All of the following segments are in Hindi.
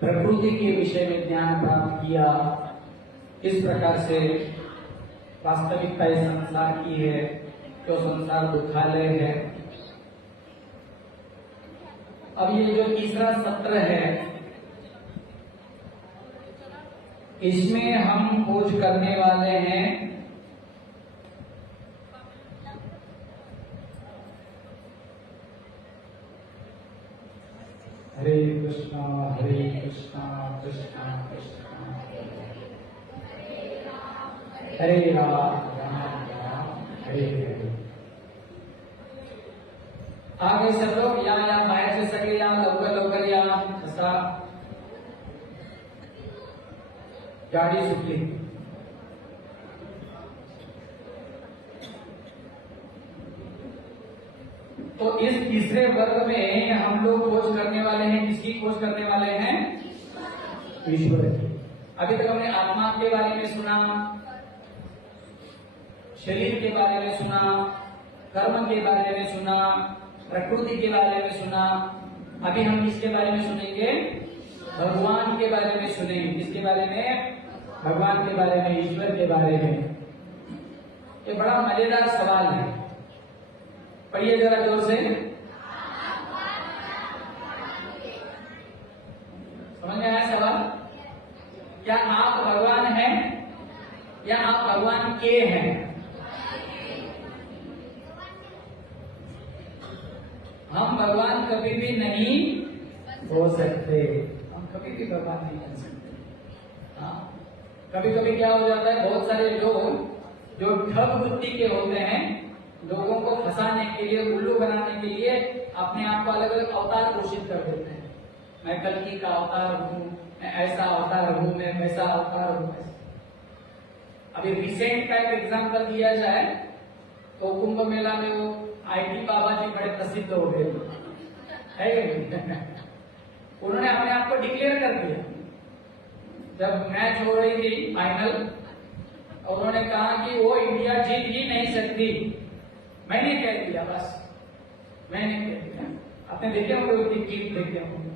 प्रकृति के विषय में ज्ञान प्राप्त किया। इस प्रकार से वास्तविकता इस संसार की है, जो संसार दुखालय है। अब ये जो तीसरा सत्र है, इसमें हम खोज करने वाले हैं हरे कृष्णा कृष्णा कृष्णा हरे राम राम राम हरे हरे। आगे सब लोग यहाँ बाहर से सके, यहाँ लवकर यहाँ ऐसा गाड़ी सुखी। तो इस तीसरे वर्ग में हम लोग खोज करने वाले हैं, किसकी खोज करने वाले हैं? ईश्वर की। अभी तक हमने आत्मा के बारे में सुना, शरीर के बारे में सुना, कर्म के बारे में सुना, प्रकृति के बारे में सुना। अभी हम किसके बारे में सुनेंगे? भगवान के बारे में सुनेंगे। किसके बारे में? भगवान के बारे में, ईश्वर के बारे में। ये बड़ा मजेदार सवाल है, पढ़िए जरा जोर से। समझ में आया सवाल? क्या आप भगवान हैं या आप भगवान के हैं? हम भगवान कभी भी नहीं हो सकते, हम कभी भी भगवान नहीं बन सकते। हाँ, कभी कभी क्या हो जाता है, बहुत सारे लोग जो ठग बुद्धि के होते हैं, लोगों को फंसाने के लिए, उल्लू बनाने के लिए अपने आप को अलग अलग अवतार घोषित कर देते हैं। मैं कल्कि का अवतार हूँ, मैं ऐसा अवतार हूँ, मैं वैसा अवतार हूँ। अभी रिसेंट का एक एग्जाम्पल दिया जाए तो कुंभ मेला में वो आईटी बाबा जी बड़े प्रसिद्ध हो गए है। उन्होंने अपने आप को डिक्लेयर कर दिया। जब मैच हो रही थी फाइनल, उन्होंने कहा कि वो इंडिया जीत ही नहीं सकती। मैंने कह दिया, बस मैंने कह दिया। आपने देखे होंगे उसकी क्लिप, देखे होंगे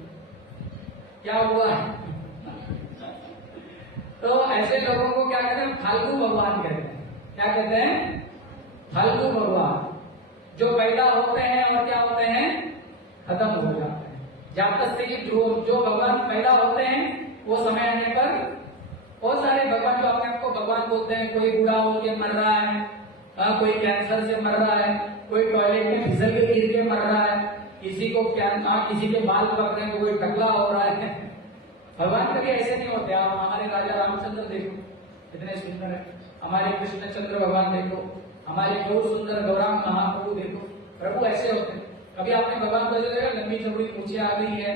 क्या हुआ। तो ऐसे लोगों को क्या कहते हैं? फालतू भगवान कहते हैं। क्या कहते हैं? फालतू भगवान, जो पैदा होते हैं और क्या होते हैं? खत्म हो जाते हैं। जब तक से जो भगवान पैदा होते हैं, वो समय आने पर बहुत सारे भगवान जो अपने आप को भगवान बोलते हैं, कोई बूढ़ा होकर मर रहा है, कोई कैंसर से मर रहा है, कोई टॉयलेट में फिसल के गिर के मर रहा है, किसी को किसी के बाल पक रहे हैं, कोई टकला हो रहा है। भगवान कभी ऐसे नहीं होते। आप हमारे राजा रामचंद्र देखो, कितने सुंदर है। हमारे कृष्णचंद्र भगवान देखो, हमारे बहुत सुंदर गौरांग महाप्रभु देखो। प्रभु ऐसे होते हैं। कभी आपने भगवान को देखा? लंबी चौड़ी मूछें आ गई है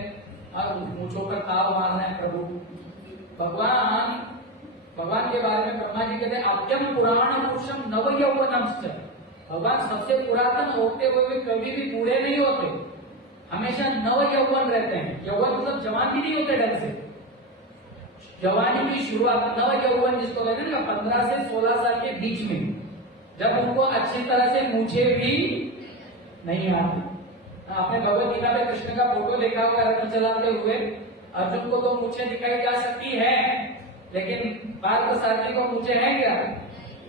और मूछों पर ताव मारना है प्रभु। भगवान के बारे में ब्रह्मा जी कहते हैं अत्यम पुराण पुरुषम नव यौवनम। भगवान सबसे पुरातन होते हुए कभी भी बूढ़े नहीं होते, हमेशा नव यौवन रहते हैं। यौवन मतलब जवान भी नहीं होते ढंग से। जवानी की शुरुआत नव यौवन जिसको कहते हैं ना, 15 से 16 साल के बीच में, जब उनको अच्छी तरह से मूछे भी नहीं आती। आपने भगवत गीता में कृष्ण का फोटो देखा होगा रथ चलाते हुए। अर्जुन को तो मूछे दिखाई जा सकती है, लेकिन पार्थ सारथी को मूछे हैं क्या?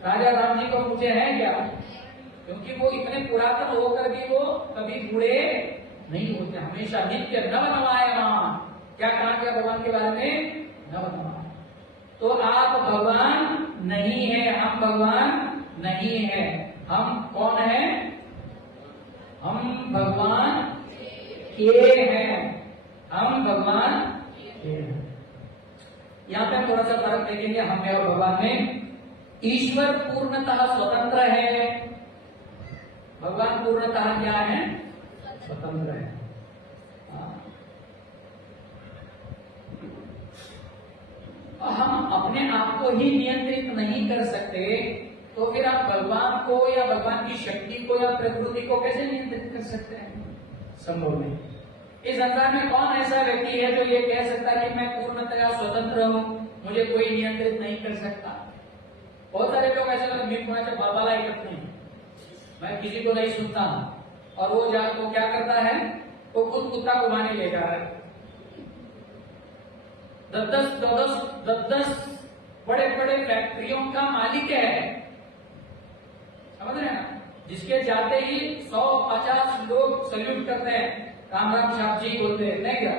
राजा राम जी को मूछे हैं क्या? क्योंकि वो इतने पुरातन होकर भी वो कभी बूढ़े नहीं होते, हमेशा नित्य नवनवायमान। क्या कहा गया भगवान के बारे में? नवनवाय। तो आप भगवान नहीं है, हम भगवान नहीं है। हम कौन है? हम भगवान के हैं। हम भगवान के हैं। यहाँ पे थोड़ा सा फर्क देखेंगे हम में और भगवान में। ईश्वर पूर्णतः स्वतंत्र है, भगवान पूर्णतः क्या है? स्वतंत्र है। हम अपने आप को ही नियंत्रित नहीं कर सकते, तो फिर आप भगवान को या भगवान की शक्ति को या प्रकृति को कैसे नियंत्रित कर सकते हैं? संभव नहीं। इस संसार में कौन ऐसा व्यक्ति है जो ये कह सकता है कि मैं पूर्णतः स्वतंत्र हूँ, मुझे कोई नियंत्रित नहीं कर सकता? बहुत सारे लोग ऐसे लोग मी कोणाच्या बाबाला ऐकत नहीं, मैं किसी को नहीं सुनता, और वो क्या करता है? वो खुद कुत्ता घुमाने ले जा रहा है। 10 बड़े बड़े फैक्ट्रियों का मालिक है, समझ रहे हैं ना, जिसके जाते ही 150 लोग सल्यूट करते हैं, राम राम साहब जी बोलते हैं, नहीं क्या?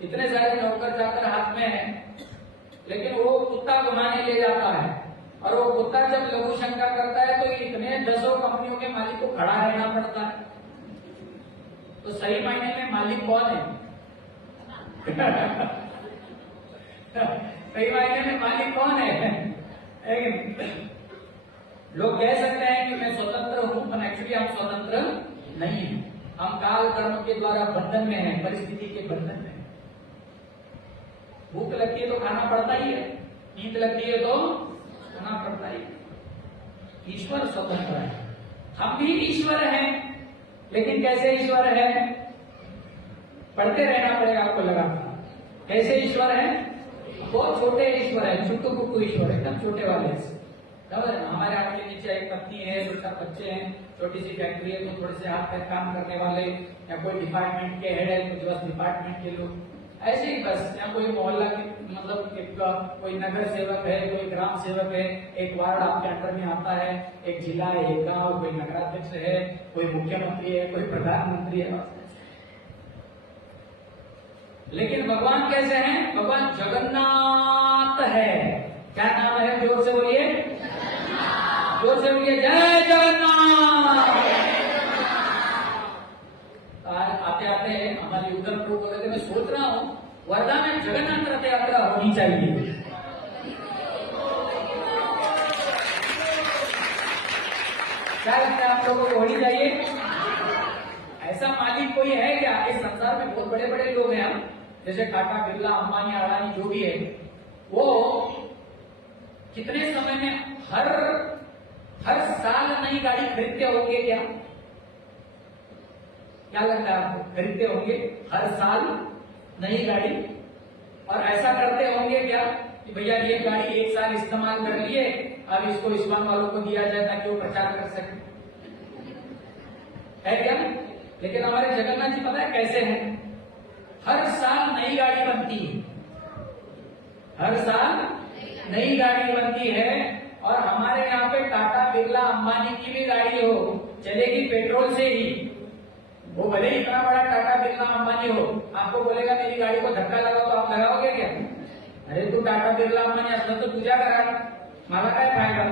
इतने सारे नौकर जाकर हाथ में है, लेकिन वो कुत्ता घुमाने ले जाता है, और वो कुत्ता जब लघु शंका करता है तो इतने 10 कंपनियों के मालिक को खड़ा रहना पड़ता है। तो सही मायने में मालिक कौन है? सही मायने में मालिक कौन है? लोग कह सकते हैं कि मैं स्वतंत्र हूं, पर एक्चुअली हम स्वतंत्र नहीं है। हम काल कर्म के द्वारा बंधन में हैं, परिस्थिति के बंधन में। भूख लगती है तो खाना पड़ता ही है, नींद लगती है तो खाना पड़ता ही है। ईश्वर स्वतंत्र है, हम भी ईश्वर हैं, लेकिन कैसे ईश्वर है? पढ़ते रहना पड़ेगा आपको लगातार। कैसे ईश्वर है? बहुत छोटे ईश्वर है, छुट्टू कुट्टू ईश्वर है, एकदम छोटे वाले। हमारे हाथ के नीचे एक पत्नी है, 2-4 बच्चे हैं, छोटी सी फैक्ट्री है, तो थोड़े से हाथ पैर काम करने वाले, या कोई डिपार्टमेंट के हेड है तो बस डिपार्टमेंट के लोग, ऐसे ही बस। या कोई मोहल्ला के मतलब कोई नगर सेवक है, कोई ग्राम सेवक है, एक वार्ड आपके अंडर में आता है, एक जिला है, एक गांव, कोई नगराध्यक्ष है, कोई मुख्यमंत्री है, कोई प्रधानमंत्री है। लेकिन भगवान कैसे हैं? भगवान जगन्नाथ है। क्या नाम है? जोर से बोलिए, जोर से बोलिए, जय जगन्नाथ। आते आते हमारी उधर प्रभु बोले थे, मैं सोच रहा हूँ वर्धा में जगन्नाथ रथ यात्रा होनी चाहिए। क्या लगता है आप लोगों को होनी चाहिए? ऐसा मालिक कोई है क्या? इस संसार में बहुत बड़े बड़े लोग हैं, जैसे टाटा, बिरला, अंबानी, अडानी, जो भी है, वो कितने समय में हर साल नई गाड़ी खरीदते होंगे क्या? क्या लगता है आपको? खरीदते होंगे हर साल नई गाड़ी, और ऐसा करते होंगे क्या कि भैया ये गाड़ी 1 साल इस्तेमाल कर लिए, अब इसको इस्पान वालों को दिया जाए ताकि वो प्रचार कर सके, है क्या? लेकिन हमारे जगन्नाथ जी पता है कैसे हैं? हर साल नई गाड़ी बनती है, हर साल नई गाड़ी बनती है। और हमारे यहाँ पे टाटा, बिरला, अंबानी की भी गाड़ी हो, चलेगी पेट्रोल से ही। वो भले ही इतना बड़ा टाटा, बिरला, अंबानी हो, आपको बोलेगा मेरी गाड़ी को धक्का लगाओ, तो आप लगाओगे क्या? अरे तू टाटा, बिरला, अंबानी असलं तो तुझ्या करा, मला काय फायदा,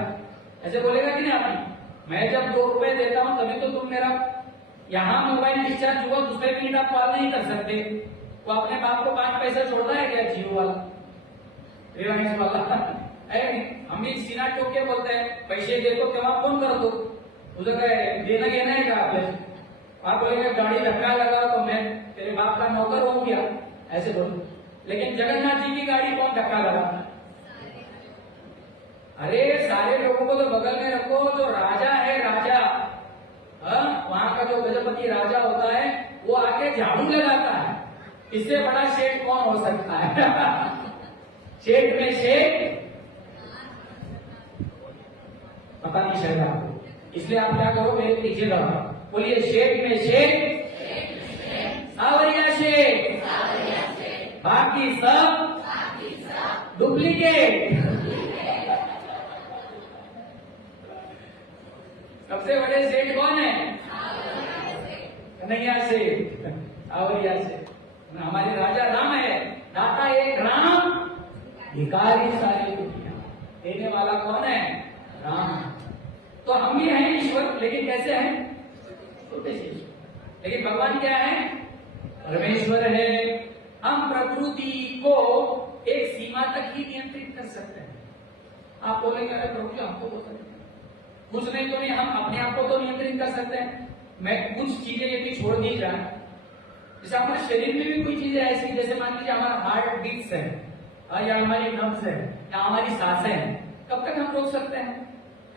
ऐसे बोलेगा कि नहीं आपने? मैं जब 2 रुपए देता हूं तभी तो तुम मेरा यहाँ मोबाइल डिस्चार्ज हुआ, दूसरे मिनट आप कॉल नहीं कर सकते। वो अपने बाप को 5 पैसा छोड़ता है क्या? जियो वाला, रिलायंस वाला है। हम भी सीना टोक के बोलते हैं, पैसे देतो तेव्हा फोन करतो, तुझं काय देणं घेणं आहे का आपल्या? आप बोलेंगे गाड़ी धक्का लगा तो मैं तेरे बाप का नौकर हो गया, ऐसे बोलो। लेकिन जगन्नाथ जी की गाड़ी कौन धक्का लगाता? अरे सारे लोगों को तो बगल में रखो, जो राजा है, राजा, वहां का जो गजपति राजा होता है, वो आके झाड़ू लगाता है। इससे बड़ा शेठ कौन हो सकता है? शेठ में शेठ पता नहीं शायद आपको, इसलिए आप क्या करो, मेरे पीछे रहो, बोलिए शेठ में शेठ, सावरिया शेठ, बाकी सब डुप्लीकेट। सबसे बड़े सेठ कौन है? कन्हैया सेठ, सावरिया सेठ। हमारे राजा राम है, दाता एक राम, भिखारी सारी दुनिया, देने वाला कौन है? राम। तो हम भी हैं ईश्वर, लेकिन कैसे हैं? छोटे से। लेकिन भगवान क्या है? परमेश्वर है। हम प्रकृति को एक सीमा तक ही नियंत्रित कर सकते हैं। आप बोलेंगे अरे प्रभु जी हमको हो सकते हैं, कुछ नहीं तो नहीं, हम अपने आप को तो नियंत्रित कर सकते हैं। मैं कुछ चीजें यदि छोड़ दी जाए, जैसे हमारे शरीर में भी कोई चीजें ऐसी, जैसे मान लीजिए हमारा हार्ट बीट्स है, या हमारी नब्ज है, या हमारी सांसें हैं, कब तक हम रोक सकते हैं?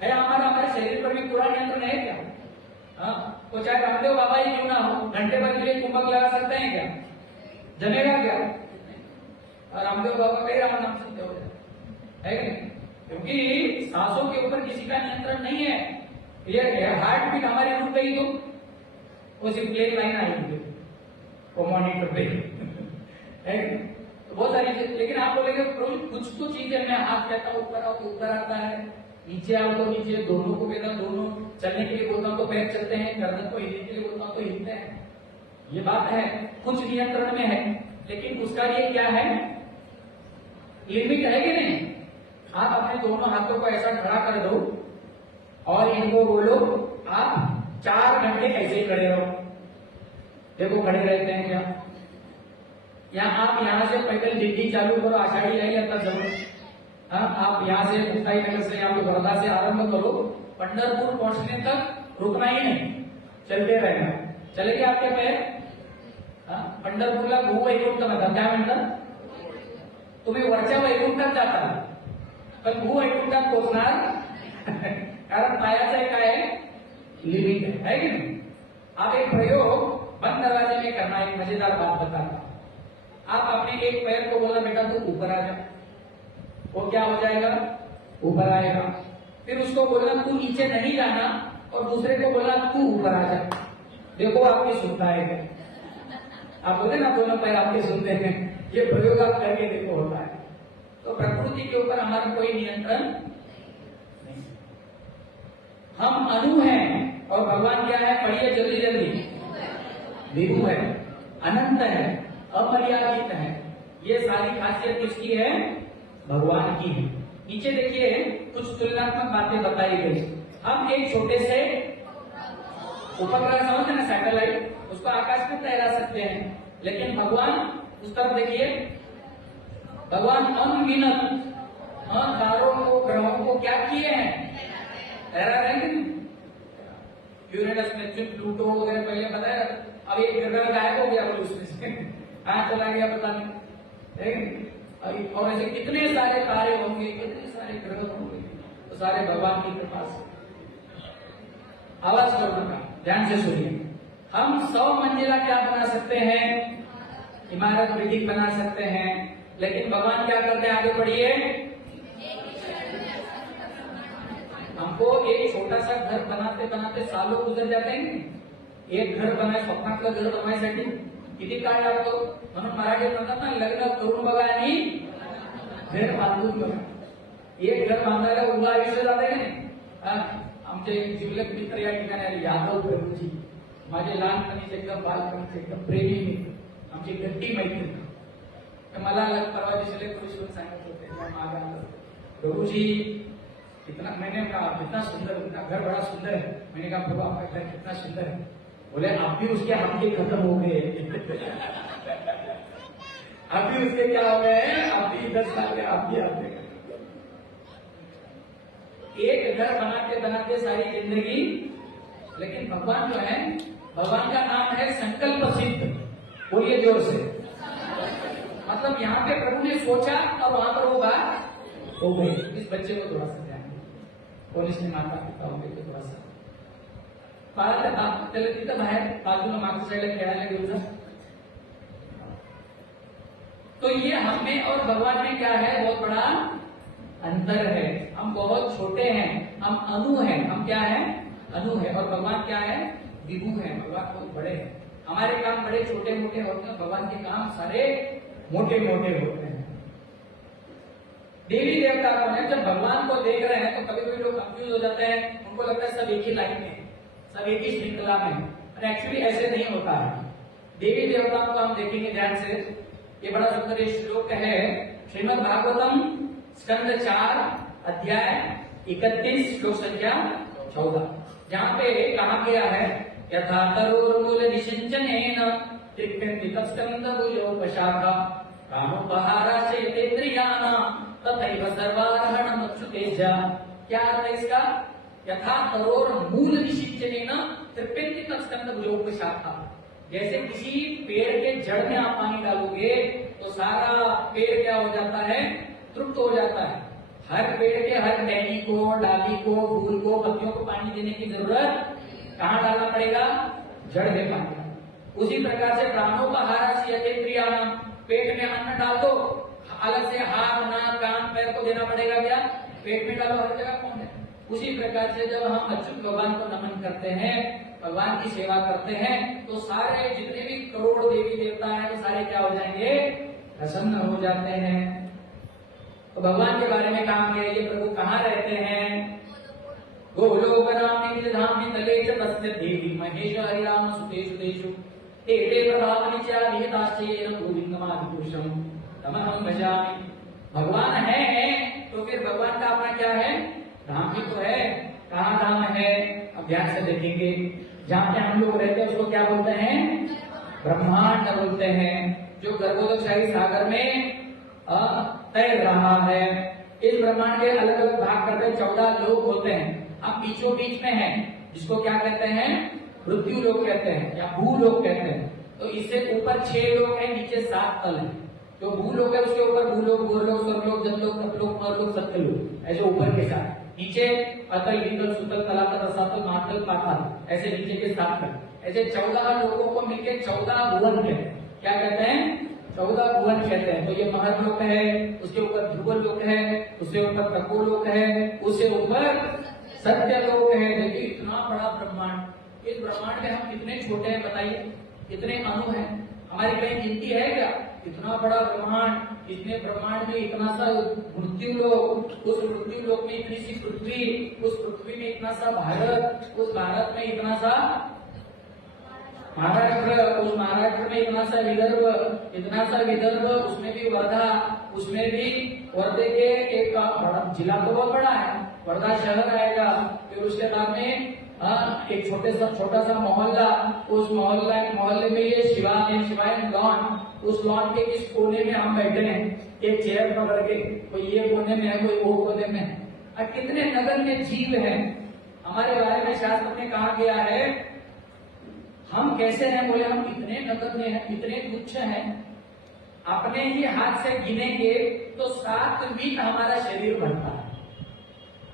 है हमारे शरीर पर भी पूरा नियंत्रण है क्या? हाँ, तो चाहे रामदेव बाबा ही क्यों ना हो, घंटे भर के लिए कुंभक लगा सकते हैं क्या? जमेगा क्या? और रामदेव बाबा का ही राम नाम सुनते हो है कि नहीं? क्योंकि सांसों के ऊपर किसी का नियंत्रण नहीं है। ये हार्ट बीट हमारी रुक गई तो वो सिर्फ प्लेन लाइन आएगी वो मॉनिटर पे है। तो बहुत सारी चीज। लेकिन आप बोलेंगे प्रभु कुछ तो चीजें, मैं हाथ कहता हूँ ऊपर आओ तो ऊपर आता है, नीचे आओ तो नीचे, दोनों को कहता हूँ दोनों, चलने के लिए बोलता हूँ तो पैर चलते हैं, गर्दन को हिलने के लिए बोलता हूँ तो हिलते हैं। ये बात है, कुछ नियंत्रण में है, लेकिन उसका ये क्या है, लिमिट है कि नहीं। आप अपने दोनों हाथों को ऐसा खड़ा कर दो और इनको बोलो आप 4 घंटे ऐसे ही खड़े रहो। देखो खड़े रहते हैं क्या। या आप यहां से पैदल दिल्ली चालू करो, आषाढ़ी आई तब जरूर। हाँ, आप यहाँ से मुक्ताई नगर से यहाँ पे वर्धा से आरंभ करो, पंढरपुर पहुंचने तक रुकना ही नहीं, चलते रहना। चलेंगे आपके पैर। पंढरपूरला भू वैकुंठ म्हणतात, काय म्हणतात तुम्ही वरच्या वैकुंठात जाता, पण भू वैकुंठात पोहोचणार कारण पायाचं एक काय लिमिट है कि नहीं। आप एक प्रयोग बंद दरवाजे में करना, एक मजेदार बात बताता। आप अपने एक पैर को बोला बेटा तू ऊपर आ जा, वो क्या हो जाएगा, ऊपर आएगा। फिर उसको बोला तू नीचे नहीं जाना और दूसरे को बोला तू ऊपर आ जा, देखो आपकी सुनता है। आप बोले ना दोनों पैर आपके सुनते हैं, ये प्रयोग आप करके देखो होता है। तो प्रकृति के ऊपर हमारा कोई नियंत्रण नहीं। हम अनु हैं और भगवान क्या है, पढ़िए जल्दी जल्दी, विभु है, अनंत है, अमर्यादित है। ये सारी खासियत किसकी है, भगवान की है। नीचे देखिए कुछ तुलनात्मक बातें बताई गई। हम एक छोटे से उपग्रह समझते ना, सैटेलाइट, उसको आकाश में तैरा सकते हैं, लेकिन भगवान उस तरफ देखिए, भगवान अनगिनत तारों को, ग्रहों को क्या किए हैं, तैरा रहे हैं। यूरेनस, नेपच्यून, प्लूटो वगैरह पहले बताया, अब एक ग्रह गायब हो गया बोले उसमें से, कहां चला गया पता नहीं। और ऐसे कितने सारे तारे होंगे, कितने सारे ग्रह होंगे, तो सारे भगवान की कृपा से। आवाज करना, ध्यान से सुनिए। हम 100 मंजिला क्या बना सकते हैं, इमारत बिल्डिंग बना सकते हैं, लेकिन भगवान क्या करते हैं, आगे बढ़िए। हमको एक छोटा सा घर बनाते बनाते सालों गुजर जाते हैं। एक घर बनाय, स्वप्नातलं घर बनवायसाठी किती काळ लागतो, म्हणून मराठीत म्हणतात ना, लग्न करून बघा आणि घर बांधून बघा। एक घर बांधायला उभं आयुष्य जात आहे की नाही। आमचे जिल्ह्यात मित्र या ठिकाणी आले, यादव प्रभूजी, माझे लहानपणीचे एकदम बालपणीचे एकदम प्रेमी मित्र, आमची घट्टी मैत्री। तर मला परवा दिवशी पुरुष सांगत होते, मागे आलं, प्रभूजी कितना, मैंने कहा कितना सुंदर, उनका घर बड़ा सुंदर है। मैंने कहा प्रभु आपका घर कितना सुंदर है। बोले आप भी उसके हमके खत्म हो गए अभी उसके क्या हो गए, आप भी 10 साल के, आप भी आते। एक घर बनाते बनाते सारी जिंदगी, लेकिन भगवान जो है, भगवान का नाम है संकल्प सिद्ध। बोलिए जोर से। मतलब यहाँ पे प्रभु ने सोचा और वहां पर वो बात हो गई। इस बच्चे को थोड़ा सा ध्यान, पोलिस ने माता पिता होंगे तो थोड़ा सा त्याला तिथं बाहेर बाजूला मागच्या साईडला खेळायला घेऊन जा। तो ये हमें और भगवान में क्या है, बहुत बड़ा अंतर है। हम बहुत छोटे हैं, हम अनु हैं। हम क्या है, अनु है, और भगवान क्या है, विभु है। भगवान बहुत बड़े हैं। हमारे काम बड़े छोटे मोटे होते हैं, भगवान के काम सारे मोटे मोटे होते हैं। देवी देवता कौन है, जब भगवान को देख रहे हैं तो कभी कभी लोग कंफ्यूज हो जाते हैं, उनको लगता है सब एक ही लाइन में, सब एक ही श्रृंखला में, और एक्चुअली ऐसे नहीं होता है। देवी देवता को हम देखेंगे ध्यान से। ये बड़ा सुंदर श्लोक है, श्रीमद् भागवतम स्कंद 4 अध्याय 31 श्लोक संख्या 14, जहाँ पे कहा गया है, यथा तरोर्मूल निषिंचनेन स्कंदभुजोपशाखा कामोपहाराशयतेन्द्रियाणां तथैव सर्वार्हणमच्युतेजा। क्या अर्थ है इसका, यथा तरोर मूल निषिंचनेन त्रिप्यन्ति स्कंदभुजोपशाखा। जैसे किसी पेड़ के जड़ में आप पानी डालोगे तो सारा पेड़ क्या हो जाता है, तृप्त हो जाता है। हर पेड़ के हर टहनी को, डाली को, फूल को, पत्तियों को पानी देने की जरूरत कहाँ डालना पड़ेगा, जड़ में पानी। उसी प्रकार से प्राणोपहारा क्रियाणाम, पेट में अन्न डाल दो, अलग से हाथ, नाक, कान, पैर को देना पड़ेगा क्या, पेट में डालो, हर जगह कौन है। उसी प्रकार से जब हम अच्युत भगवान को नमन करते हैं, भगवान की सेवा करते हैं, तो सारे जितने भी करोड़ देवी देवता हैं वो सारे क्या हो जाएंगे, प्रसन्न हो जाते हैं। तो भगवान के बारे में कहा गया ये प्रभु कहाँ रहते हैं? गोलोक नाम निज धाम तले च तस्य देवी महेश हरिराम सुतेषु तेषु एते प्रभावनिचा निहिताश्चेन गोविंदमादिपुरुषं तमहं भजामि। भगवान है तो फिर भगवान का अपना क्या है? धाम भी तो है। कहाँ धाम है? अब ध्यान से देखेंगे। जहाँ पे हम लोग रहते हैं उसको क्या बोलते हैं? ब्रह्मांड बोलते हैं, जो गर्भोदकशाही सागर में तैर रहा है। इस ब्रह्मांड के अलग अलग भाग करते 14 लोक होते हैं। अब बीचों बीच में है जिसको क्या कहते हैं? पृथ्वी लोक कहते हैं या भूलोक कहते हैं। तो इससे ऊपर 6 लोक है, नीचे 7 तल है। जो भूलोक है उसके ऊपर भूलोक, भूलोक, स्वर्गलोक, जनलोक, तपलोक, मरलोक, सत्यलोक, ऐसे ऊपर के साथ। नीचे अतल, वितल, सुतल, तलातल, रसातल, महातल, पाताल, ऐसे नीचे के 7 तल। ऐसे 14 लोगों को मिलकर 14 भुवन कहते हैं। क्या कहते हैं? 14 भुवन कहते हैं। तो ये महर्लोक है, उसके ऊपर ध्रुवलोक है, उसके ऊपर तपोलोक है, उससे ऊपर सत्यलोक है। देखिए इतना बड़ा ब्रह्मांड। इस ब्रह्मांड में हम कितने छोटे हैं बताइए? कितने अणु हैं? हमारी कहीं गिनती है क्या? इतना बड़ा ब्रह्मांड, इतने ब्रह्मांड में इतना सा मृत्यु लोक, उस मृत्यु लोक में इतनी सी पृथ्वी, उस पृथ्वी में इतना सा भारत, उस भारत में इतना सा महाराष्ट्र, उस महाराष्ट्र में इतना सा विदर्भ, इतना सा विदर्भ, उसमें भी वर्धा, उसमें भी वर्धे के एक बड़ा जिला तो बहुत बड़ा है, वर्धा शहर आएगा। फिर उसके बाद में एक छोटा सा मोहल्ला, उस मोहल्ले में ये शिवायन लॉन, उस लॉन के किस कोने में हम बैठे हैं, एक चेयर पकड़ के, कोई ये कोने में है, कोई वो कोने में है। और कितने नगण्य जीव हैं। हमारे बारे में शास्त्र में कहा गया है, हम कैसे हैं? बोले हम इतने नगण्य हैं, इतने तुच्छ हैं, अपने ही हाथ से गिनेंगे तो 7 फीट हमारा शरीर भरता है।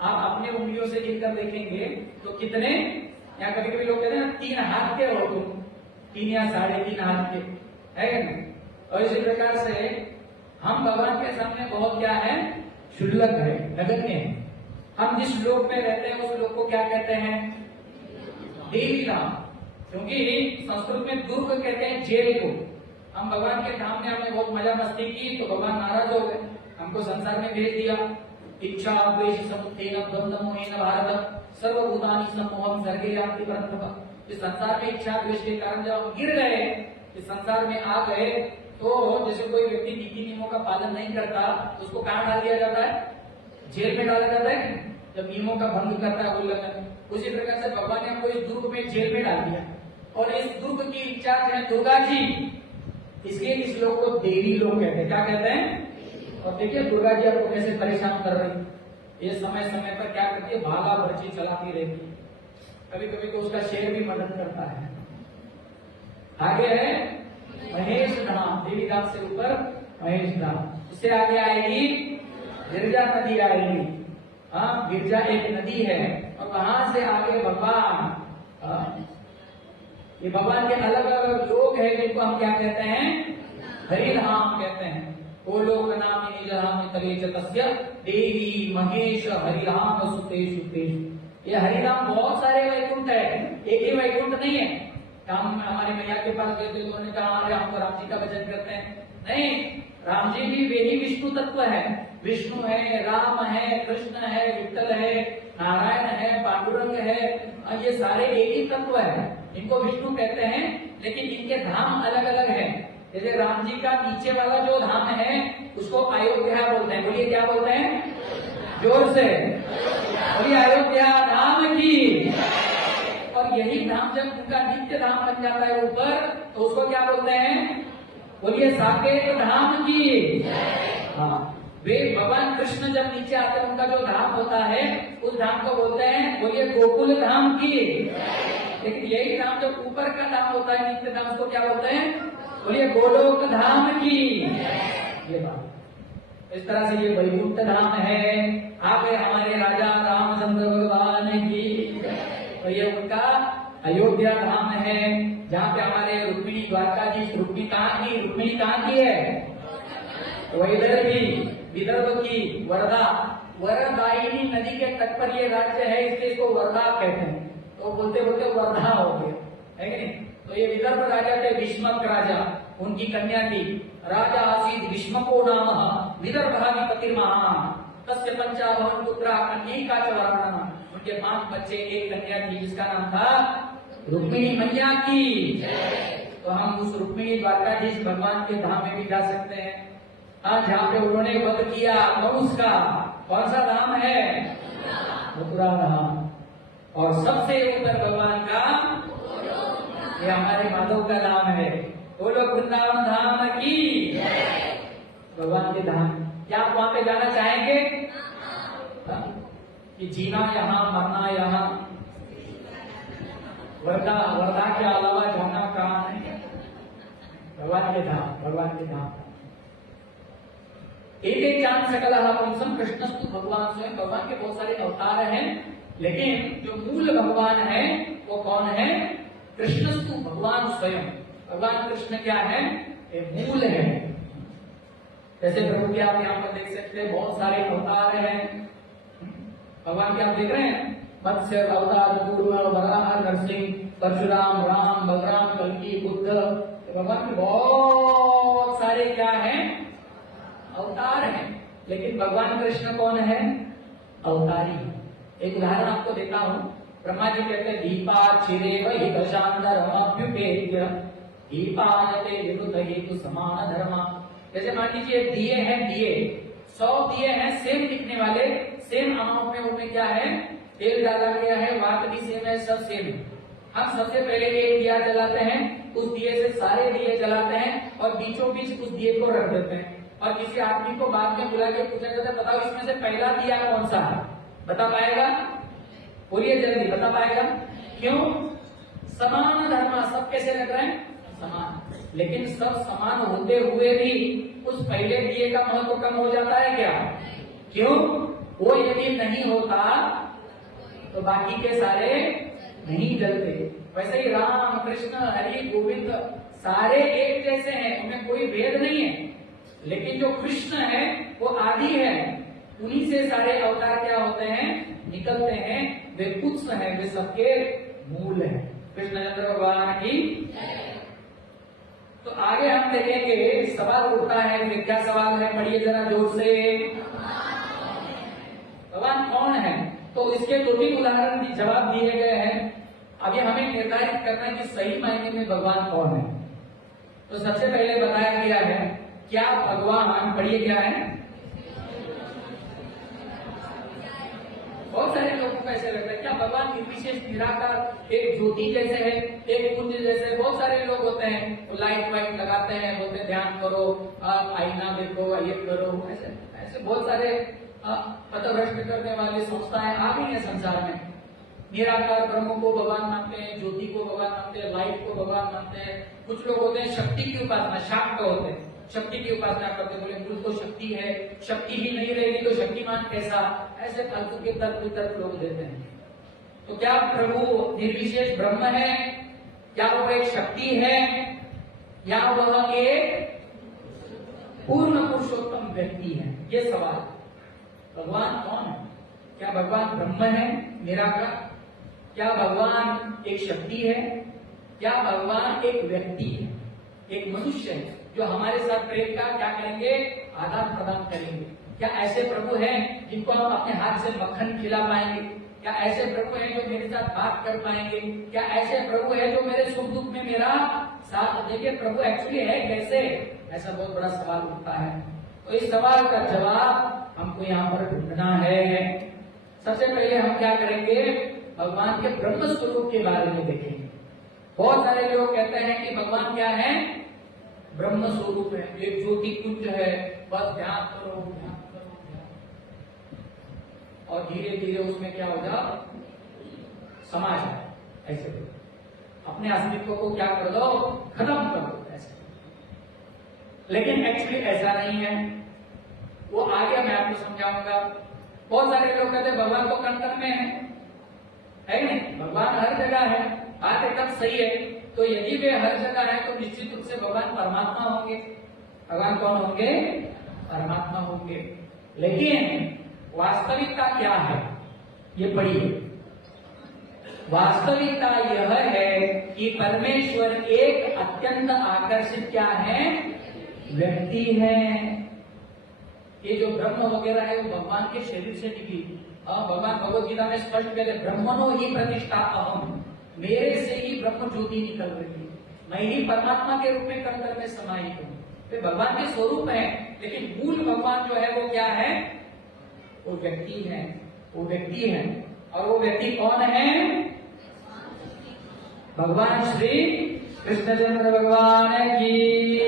आप अपने उंगलियों से गिनकर देखेंगे तो कितने, या कभी कभी लोग कहते हैं 3 हाथ के हो तुम, 3 या 3.5 हाथ के, है ना? और इसी प्रकार से हम भगवान के सामने बहुत क्या है? क्षुल्लक है, नगण्य है। हम जिस लोक में रहते हैं उस लोक को क्या कहते हैं? देवी धाम। क्योंकि संस्कृत में दुर्ग कहते हैं जेल को। हम भगवान के धाम में हमने बहुत मजा मस्ती की तो भगवान नाराज हो गए, हमको संसार में भेज दिया। इच्छा द्वेष समुत्थेन द्वंद्व मोहेन भारत सर्वभूतानि सम्मोहं सर्गे यान्ति परन्तप। इस संसार में इच्छा द्वेष के कारण जब हम गिर गए, इस संसार में आ गए, तो जैसे कोई व्यक्ति नीति नियमों का पालन नहीं करता उसको कहाँ डाल दिया जाता है? जेल में डाला जाता है, जब नियमों का भंग करता है उल्लंघन। उसी प्रकार से भगवान ने हमको इस दुर्ग में जेल में डाल दिया, और इस दुर्ग की इंचार्ज है दुर्गा जी, इसलिए इस लोग को देवी लोग कहते हैं। क्या कहते हैं? और देखिए दुर्गा जी आपको कैसे परेशान कर रही। ये समय समय पर क्या करती है? भाला भर्ची चलाती रहती है। कभी कभी तो उसका शेर भी मदद करता है। आगे है महेश धाम, देवी धाम से ऊपर महेश धाम। उससे आगे आएगी गिरजा नदी आएगी। हाँ, गिरजा एक नदी है, और वहां से आगे भगवान, ये भगवान के अलग अलग लोग हैं जिनको हम क्या कहते हैं? हरिधाम कहते हैं। गोलोक नाम निज धाम तले च तस्य देवी महेश हरिधाम सुतेषु तेषु। ये हरिधाम बहुत सारे वैकुंठ है, एक ही वैकुंठ नहीं है। हम हमारे मैया के पास गए थे, उन्होंने कहा अरे हम तो राम जी का भजन करते हैं। नहीं, राम जी भी वे ही विष्णु तत्व है। विष्णु है, राम है, कृष्ण है, विठ्ठल है, नारायण है, पांडुरंग है, ये सारे एक ही तत्व है। इनको विष्णु कहते हैं, लेकिन इनके धाम अलग अलग है। जैसे राम जी का नीचे वाला जो धाम है उसको अयोध्या बोलते हैं। बोलिए क्या बोलते हैं? जोर से बोलिए, अयोध्या धाम की। और यही धाम जब उनका नित्य धाम बन जाता है ऊपर, तो उसको क्या बोलते हैं? बोलिए साकेत धाम की। हाँ, वे भगवान कृष्ण जब नीचे आते हैं उनका जो धाम होता है उस धाम को बोलते हैं, बोलिए गोकुल धाम की। लेकिन यही धाम जो ऊपर का धाम होता है नित्य धाम, उसको क्या बोलते हैं? बोलिए गोलोक धाम की। ये बात इस तरह से ये वैकुंठ धाम है। आगे हमारे राजा रामचंद्र भगवान की, तो ये उनका अयोध्या धाम है, जहाँ पे हमारे रुक्मिणी द्वारका जी। रुक्मिणी कहाँ की? रुक्मिणी कहाँ की है? विदर्भ की वर्धा, वरदायिनी नदी के तट पर ये राज्य है, इसलिए इसको वर्धा कहते हैं। तो बोलते बोलते वर्धा हो गया, है कि नहीं? तो ये विदर्भ राजा थे, भीष्मक राजा। उनकी कन्या थी। राजा आसीत् भीष्मको नाम विदर्भाधिपतिर्महान् तस्य पंचाभवन पुत्रा कन्यैका च वर्णनम्। उनके 5 बच्चे, एक कन्या थी जिसका नाम था रुक्मिणी मैया की। तो हम उस रुक्मिणी द्वारकाधीश भगवान के धाम में भी जा सकते हैं। हाँ, जहाँ पे उन्होंने वध किया कंस का, कौन सा धाम है? मथुरा धाम। और सबसे ऊपर भगवान का, ये हमारे माधव का नाम है। बोलो वृंदावन धाम की, भगवान के धाम। क्या आप वहां पे जाना चाहेंगे? कि जीना यहाँ मरना यहाँ, वर्धा के अलावा जाना कहाँ नहीं? भगवान के धाम, भगवान के धाम। एक चांद सकल पुंसम कृष्णस्तु भगवान स्वयं। भगवान के बहुत सारे अवतार हैं, लेकिन जो मूल भगवान है वो कौन है? कृष्णस्तु भगवान स्वयं। भगवान कृष्ण क्या है? ये मूल है। जैसे प्रभु के आप यहाँ पर देख सकते हैं, बहुत सारे अवतार हैं भगवान के। आप देख रहे हैं मत्स्य अवतार, कूर्म, वराह, नरसिंह, परशुराम, राम, बलराम, कल्कि, बुद्ध। भगवान के बहुत सारे क्या हैं? अवतार हैं। लेकिन भगवान कृष्ण कौन है? अवतारी। एक उदाहरण आपको देता हूँ। ब्रह्मा जी कहते हैं दीपा चिरेव हितशांतरमभ्युपेत्य दीपायते विरुद्ध हेतु समान धर्मा। जैसे मान लीजिए दिए हैं, दिए 100 दिए हैं सेम दिखने वाले, सेम अमाउंट में। उनमें क्या है? तेल डाला गया है, वाट भी सेम है, सब सेम है। हम सबसे पहले एक दिया जलाते हैं, उस दिए से सारे दिए जलाते हैं और बीचों बीच उस दिए को रख देते हैं। और किसी आदमी को बाद में बुला के पूछा जाता है बताओ इसमें से पहला दिया कौन सा है? बता पाएगा? बोलिए जल्दी, बता पाएगा? क्यों? समान धर्म। सब कैसे लग रहे हैं? समान। लेकिन सब समान होते हुए भी उस पहले दिए का महत्व कम हो जाता है क्या? क्यों? वो यदि नहीं होता तो बाकी के सारे नहीं जलते। वैसे ही राम, कृष्ण, हरि, गोविंद सारे एक जैसे हैं, उनमें कोई भेद नहीं है। लेकिन जो कृष्ण है वो आदि है, उन्हीं से सारे अवतार क्या होते हैं? निकलते हैं। वे कुछ है, वे सबके मूल है। कृष्णचंद्र भगवान की। तो आगे हम देखेंगे, सवाल उठता है। फिर क्या सवाल है? पढ़िए जरा जोर से। भगवान कौन है? तो इसके 2-3 उदाहरण जवाब दिए गए हैं। अभी हमें निर्धारित करना है कि सही मायने में भगवान कौन है। तो सबसे पहले बताया गया है क्या भगवान, पढ़िए क्या है? बहुत सारे लोगों को ऐसे लगता है क्या भगवान निर्विशेष निराकार एक ज्योति जैसे है, एक पुंज जैसे? बहुत सारे लोग होते हैं तो लाइट वाइट लगाते हैं, बोलते ध्यान करो, आप आईना देखो, ये करो, ऐसे ऐसे बहुत सारे पथभ्रष्ट करने वाली संस्थाएं आ गई है संसार में। निराकार ब्रह्म को भगवान मानते हैं, ज्योति को भगवान मानते हैं, लाइट को भगवान मानते हैं। कुछ लोग होते हैं शक्ति की उपासना, शाक्त होते हैं, शक्ति की उपासना करते, बोले मूल तो शक्ति है, शक्ति ही नहीं रहेगी तो शक्तिमान कैसा? ऐसे फालतू के तर्क वितर्क लोग देते हैं। तो क्या प्रभु निर्विशेष ब्रह्म है? क्या वो एक शक्ति है? या वह एक पूर्ण पुरुषोत्तम व्यक्ति है? ये सवाल। भगवान कौन है? क्या भगवान ब्रह्म है निराकार? क्या भगवान एक शक्ति है? क्या भगवान एक व्यक्ति है, एक मनुष्य है जो हमारे साथ प्रेम का क्या करेंगे? आदान प्रदान करेंगे? क्या ऐसे प्रभु हैं जिनको हम अपने हाथ से मक्खन खिला पाएंगे? क्या ऐसे प्रभु हैं जो मेरे साथ बात कर पाएंगे? क्या ऐसे प्रभु है जो मेरे सुख दुख में मेरा साथ देंगे? प्रभु एक्चुअली है कैसे? ऐसा बहुत बड़ा सवाल उठता है। तो इस सवाल का जवाब हमको यहाँ पर ढूंढना है। सबसे पहले हम क्या करेंगे? भगवान के ब्रह्म स्वरूप के बारे में देखेंगे। बहुत सारे लोग कहते हैं कि भगवान क्या है? ब्रह्म स्वरूप है, एक ज्योति कुंज है, बस ध्यान करो, ध्यान करो, ध्यान। और धीरे धीरे उसमें क्या होगा? समा जाए। ऐसे अपने अस्तित्व को क्या कर दो? खत्म कर दो ऐसे। लेकिन एक्चुअली ऐसा नहीं है। वो आगे मैं आपको समझाऊंगा। बहुत सारे लोग कहते हैं भगवान तो कण कण में है नहीं? भगवान हर जगह है, बात एकदम सही है। तो यदि वे हर जगह है तो निश्चित रूप से भगवान परमात्मा होंगे। भगवान कौन होंगे? परमात्मा होंगे। लेकिन वास्तविकता क्या है? ये पढ़िए। वास्तविकता यह है कि परमेश्वर एक अत्यंत आकर्षित क्या है, व्यक्ति है। ये जो ब्रह्म वगैरह है वो भगवान के शरीर से निकली। भगवान भगवत गीता में स्पष्ट कहते हैं, ब्रह्मणो ही प्रतिष्ठा अहम, मेरे से ही ब्रह्म ज्योति निकल रही है, मैं ही परमात्मा के रूप में कण में समाहित हूँ। तो भगवान के स्वरूप है, लेकिन मूल भगवान जो है वो क्या है, वो व्यक्ति है, वो व्यक्ति है। और वो व्यक्ति कौन है, भगवान श्री कृष्णचंद्र भगवान की।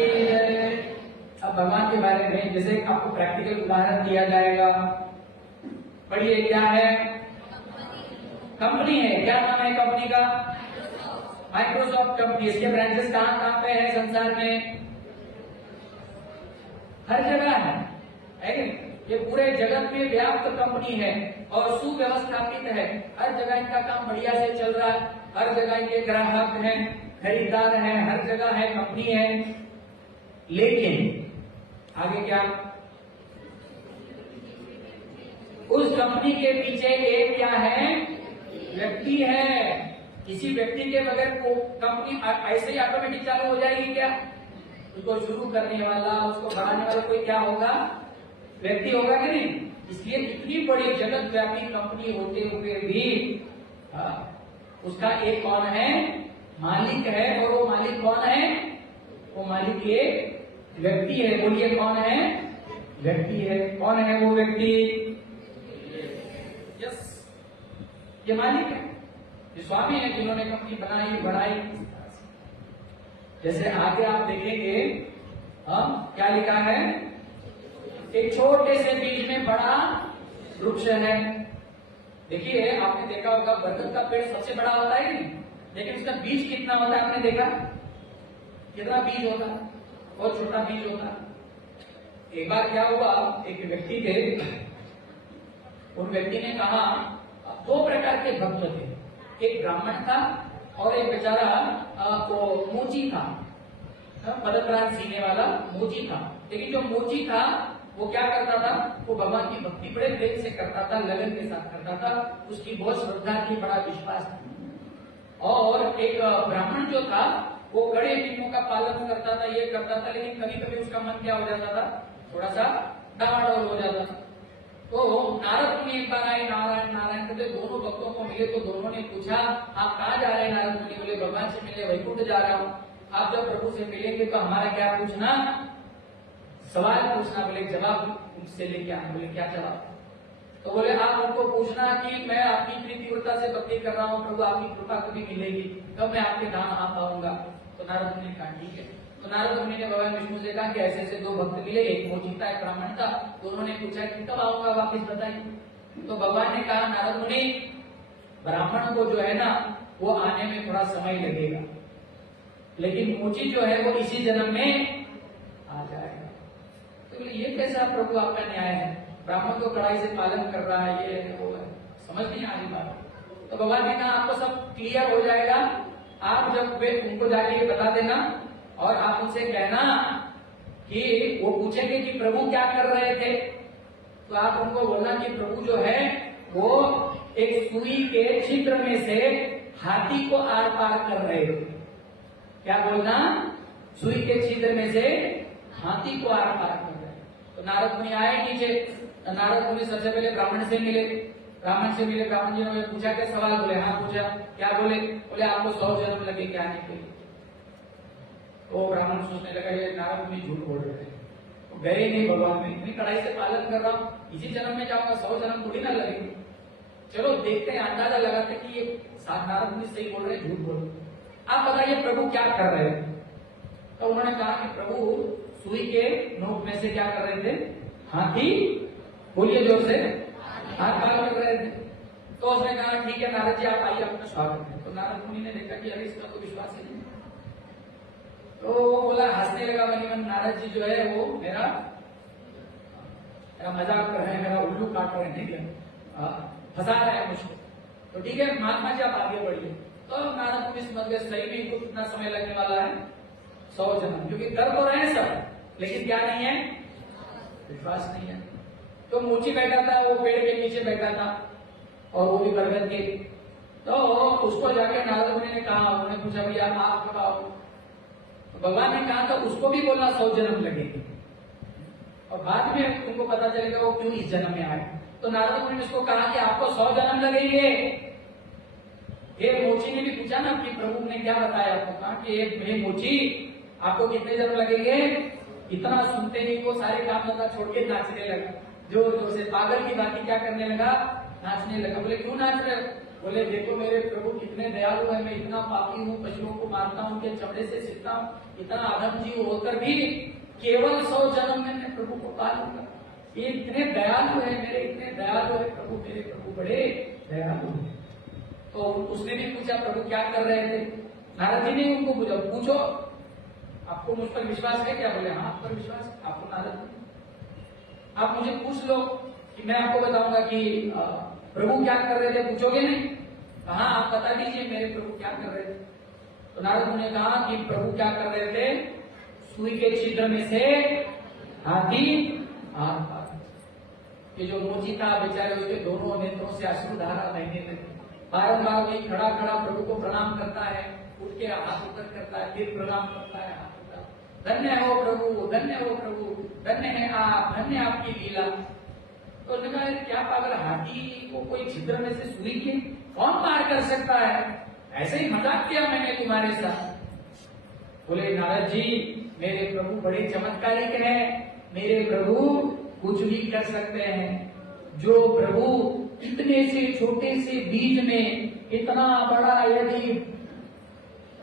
अब भगवान के बारे में जैसे आपको प्रैक्टिकल उदाहरण दिया जाएगा, पढ़िए। क्या है, कंपनी है। क्या नाम है कंपनी का, माइक्रोसॉफ्ट कंपनी। इसके ब्रांचेस कहां कहां पे है संसार में, हर जगह है। ये पूरे जगत में व्याप्त कंपनी है और सुव्यवस्थापित है। हर जगह इनका काम बढ़िया से चल रहा है, हर जगह इनके ग्राहक हैं, खरीदार हैं, हर जगह है, कंपनी है। लेकिन आगे क्या, उस कंपनी के पीछे एक क्या है, व्यक्ति है। किसी व्यक्ति के बगैर कंपनी ऐसे ही ऑटोमेटिक चालू हो जाएगी क्या, उसको शुरू करने वाला, उसको बढ़ाने वाला कोई क्या होगा, व्यक्ति होगा कि नहीं। इसलिए इतनी बड़ी जगत व्यापी कंपनी होते हुए भी उसका एक कौन है, मालिक है। और वो मालिक कौन है, वो मालिक एक व्यक्ति है। बोलिए कौन है, व्यक्ति है। कौन है वो व्यक्ति, यस, ये मालिक है, ये स्वामी है, जिन्होंने कंपनी बनाई बढ़ाई। जैसे आगे आप देखेंगे, क्या लिखा है, एक छोटे से बीज में बड़ा वृक्ष है। देखिए आपने देखा होगा, बरगद का पेड़ सबसे बड़ा होता है नहीं, लेकिन उसका बीज कितना होता है, आपने देखा कितना बीज होता है, बहुत छोटा बीज होता है। एक बार क्या हुआ, एक व्यक्ति थे, उन व्यक्ति ने कहा, दो प्रकार के भक्त थे, एक ब्राह्मण था और एक बेचारा वो मोची था, पदप्राण सीने वाला मोची था। लेकिन जो मोची था वो क्या करता था, वो भगवान की भक्ति बड़े प्रेम से करता था, लगन के साथ करता था, उसकी बहुत श्रद्धा थी, बड़ा विश्वास था। और एक ब्राह्मण जो था वो कड़े नियमों का पालन करता था, ये करता था, लेकिन कभी कभी उसका मन क्या हो जाता था, थोड़ा सा डावाडोल हो जाता था। तो नारद मुनि एक बार आए, नारायण नारायण करते, दोनों भक्तों को मिले। तो दोनों ने पूछा, आप कहाँ जा रहे हैं नारद मुनि? बोले भगवान से मिले, वैकुंठ जा रहा हूँ। आप जब प्रभु से मिलेंगे तो हमारा क्या पूछना, सवाल पूछना। बोले जवाब मुझसे लेके आना। बोले क्या जवाब? तो बोले आप उनको पूछना कि मैं आपकी इतनी तीव्रता से भक्ति कर रहा हूँ, प्रभु आपकी कृपा कभी मिलेगी तब मैं आपके धाम आ पाऊंगा। तो नारद मुनि ने कहा ठीक है। तो नारद मुनि ने भगवान विष्णु से कहा कि ऐसे ऐसे दो भक्त मिले, एक मोची था, एक ब्राह्मण था। दोनों ने पूछा कि कब आऊंगा वापिस, बताइए। तो भगवान ने कहा, नारद मुनि, ब्राह्मण को जो है ना वो आने में थोड़ा समय लगेगा, लेकिन मोची जो है वो इसी जन्म में आ जाएगा। तो ये कैसा प्रभु आपका न्याय है, ब्राह्मण को कड़ाई से पालन कर रहा है, ये है वो है, समझ नहीं आ रही बात। तो भगवान ने कहा आपको सब क्लियर हो जाएगा, आप जब वे उनको जाके बता देना और आप उनसे कहना कि वो पूछेंगे कि प्रभु क्या कर रहे थे, तो आप उनको बोलना कि प्रभु जो है वो एक सुई के छिद्र में से हाथी को आर पार कर रहे थे। क्या बोलना, सुई के छिद्र में से हाथी को आर पार कर रहे। तो नारद मुनि आए नीचे। नारद मुनि सबसे पहले ब्राह्मण से मिले। ब्राह्मण जी ने पूछा क्या सवाल? बोले हाँ पूछा। क्या बोले? बोले आपको 100 जन्म लगे क्या आने के लिए। तो ब्राह्मण सोचने लगा ये नारद मुनि झूठ बोल रहे थे, तो गए नहीं भगवान में, इतनी कड़ाई से पालन कर रहा हूँ, इसी जन्म में जाऊंगा, 100 जन्म थोड़ी ना लगेंगे। चलो देखते हैं, अंदाजा लगाते कि ये नारद मुनि सही बोल रहे, झूठ बोल रहे। आप बताइए प्रभु क्या कर रहे हैं? तो उन्होंने कहा कि प्रभु सुई के नोक में से क्या कर रहे थे, हाथी, बोलिए जोर से, हाथ पार कर रहे थे। तो उसने कहा ठीक है नारद जी आप आइए, अपना स्वागत है। तो नारद मुनि ने देखा कि अरे इसका तो विश्वास ही नहीं। तो वो बोला, हंसने लगा मन मन, नारद जी जो है वो मेरा मजाक कर रहे हैं, मेरा उल्लू काट रहे हैं, ठीक है, फंसा रहे हैं मुझको। तो ठीक है महात्मा जी आप आगे बढ़िए। तो नारद मुनि समझ गए सही में इनको कितना समय लगने वाला है, 100 जन्म, क्योंकि कर तो रहे हैं सब, लेकिन क्या नहीं है, विश्वास नहीं है। तो मोची बैठा था, वो पेड़ के नीचे बैठा था और वो भी बरगद के। तो उसको जाके नारद मुनि ने कहा, उन्होंने पूछा भैया आप बताओ। तो भगवान ने कहा था उसको भी बोलना 100 जन्म लगेगी और बाद में तुमको पता चलेगा वो क्यों इस जन्म में आए। तो नारद मुनि ने उसको कहा कि आपको 100 जन्म लगेंगे। ये मोची ने भी पूछा ना कि प्रभु ने क्या बताया आपको, कहा कि हे मोची आपको कितने जन्म लगेंगे। इतना सुनते ही वो सारे काम धंधा छोड़ के नाचने लगा, जोर जोर से पागल की बात क्या करने लगा, नाचने लगा। बोले क्यों नाच रहे? बोले देखो मेरे प्रभु कितने दयालु है, मैं इतना पापी हूँ, पशुओं को मारता हूँ, उनके चमड़े से सीखता हूँ, इतना अधम जीव होकर भी केवल 100 जन्म में मैं प्रभु को पा लूंगा। ये इतने दयालु है मेरे, इतने दयालु है प्रभु, मेरे प्रभु बड़े दयालु है। तो उसने भी पूछा प्रभु क्या कर रहे थे। नारद जी ने उनको पूछा, पूछो आपको मुझ पर विश्वास है क्या? बोले हाँ आप पर विश्वास है। आपको नारद आप मुझे पूछ लो कि मैं आपको बताऊंगा कि प्रभु क्या कर रहे थे, पूछोगे नहीं? कहा आप बता दीजिए मेरे प्रभु क्या कर रहे थे। तो नारद ने कहा कि प्रभु क्या कर रहे थे, सुई के छिद्र में से हाथी ये जो मोची था बेचारे, उसके दोनों नेत्रों से अश्रुधारा बहने लगी। बारंबार वही खड़ा खड़ा प्रभु को प्रणाम करता है, उठ के हाथ ऊपर करता है, फिर प्रणाम करता है, हाथ ऊपर, धन्य हो प्रभु, धन्य हो प्रभु, धन्य है आप, धन्य आपकी लीला। तो उसने कहा क्या पागल, हाथी को कोई छिद्र में से सुई के कौन पार कर सकता है? ऐसे ही मजाक किया मैंने तुम्हारे साथ। बोले नारद जी मेरे प्रभु बड़े चमत्कारिक हैं, मेरे प्रभु कुछ भी कर सकते हैं। जो प्रभु इतने से छोटे से बीज में इतना बड़ा यदि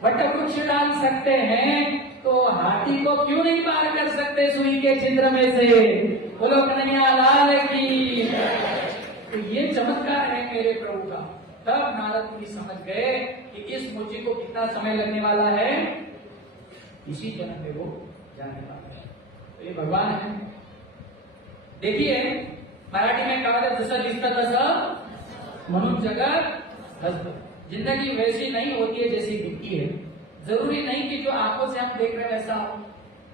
वटवृक्ष डाल सकते हैं तो हाथी को क्यों नहीं पार कर सकते सुई के छिद्र में से? बोलो कन्हैया लाल की। तो ये चमत्कार है मेरे प्रभु का। तब नारद मुनि समझ गए कि इस मोची को कितना समय लगने वाला है, इसी जन्म में वो जाने वाला है। तो ये भगवान है। देखिए मराठी में कहा था जसं दिसतं तसं म्हणून जगत हसतं। जिंदगी वैसी नहीं होती है जैसी दिखती है। जरूरी नहीं कि जो आंखों से हम देख रहे हैं वैसा हो।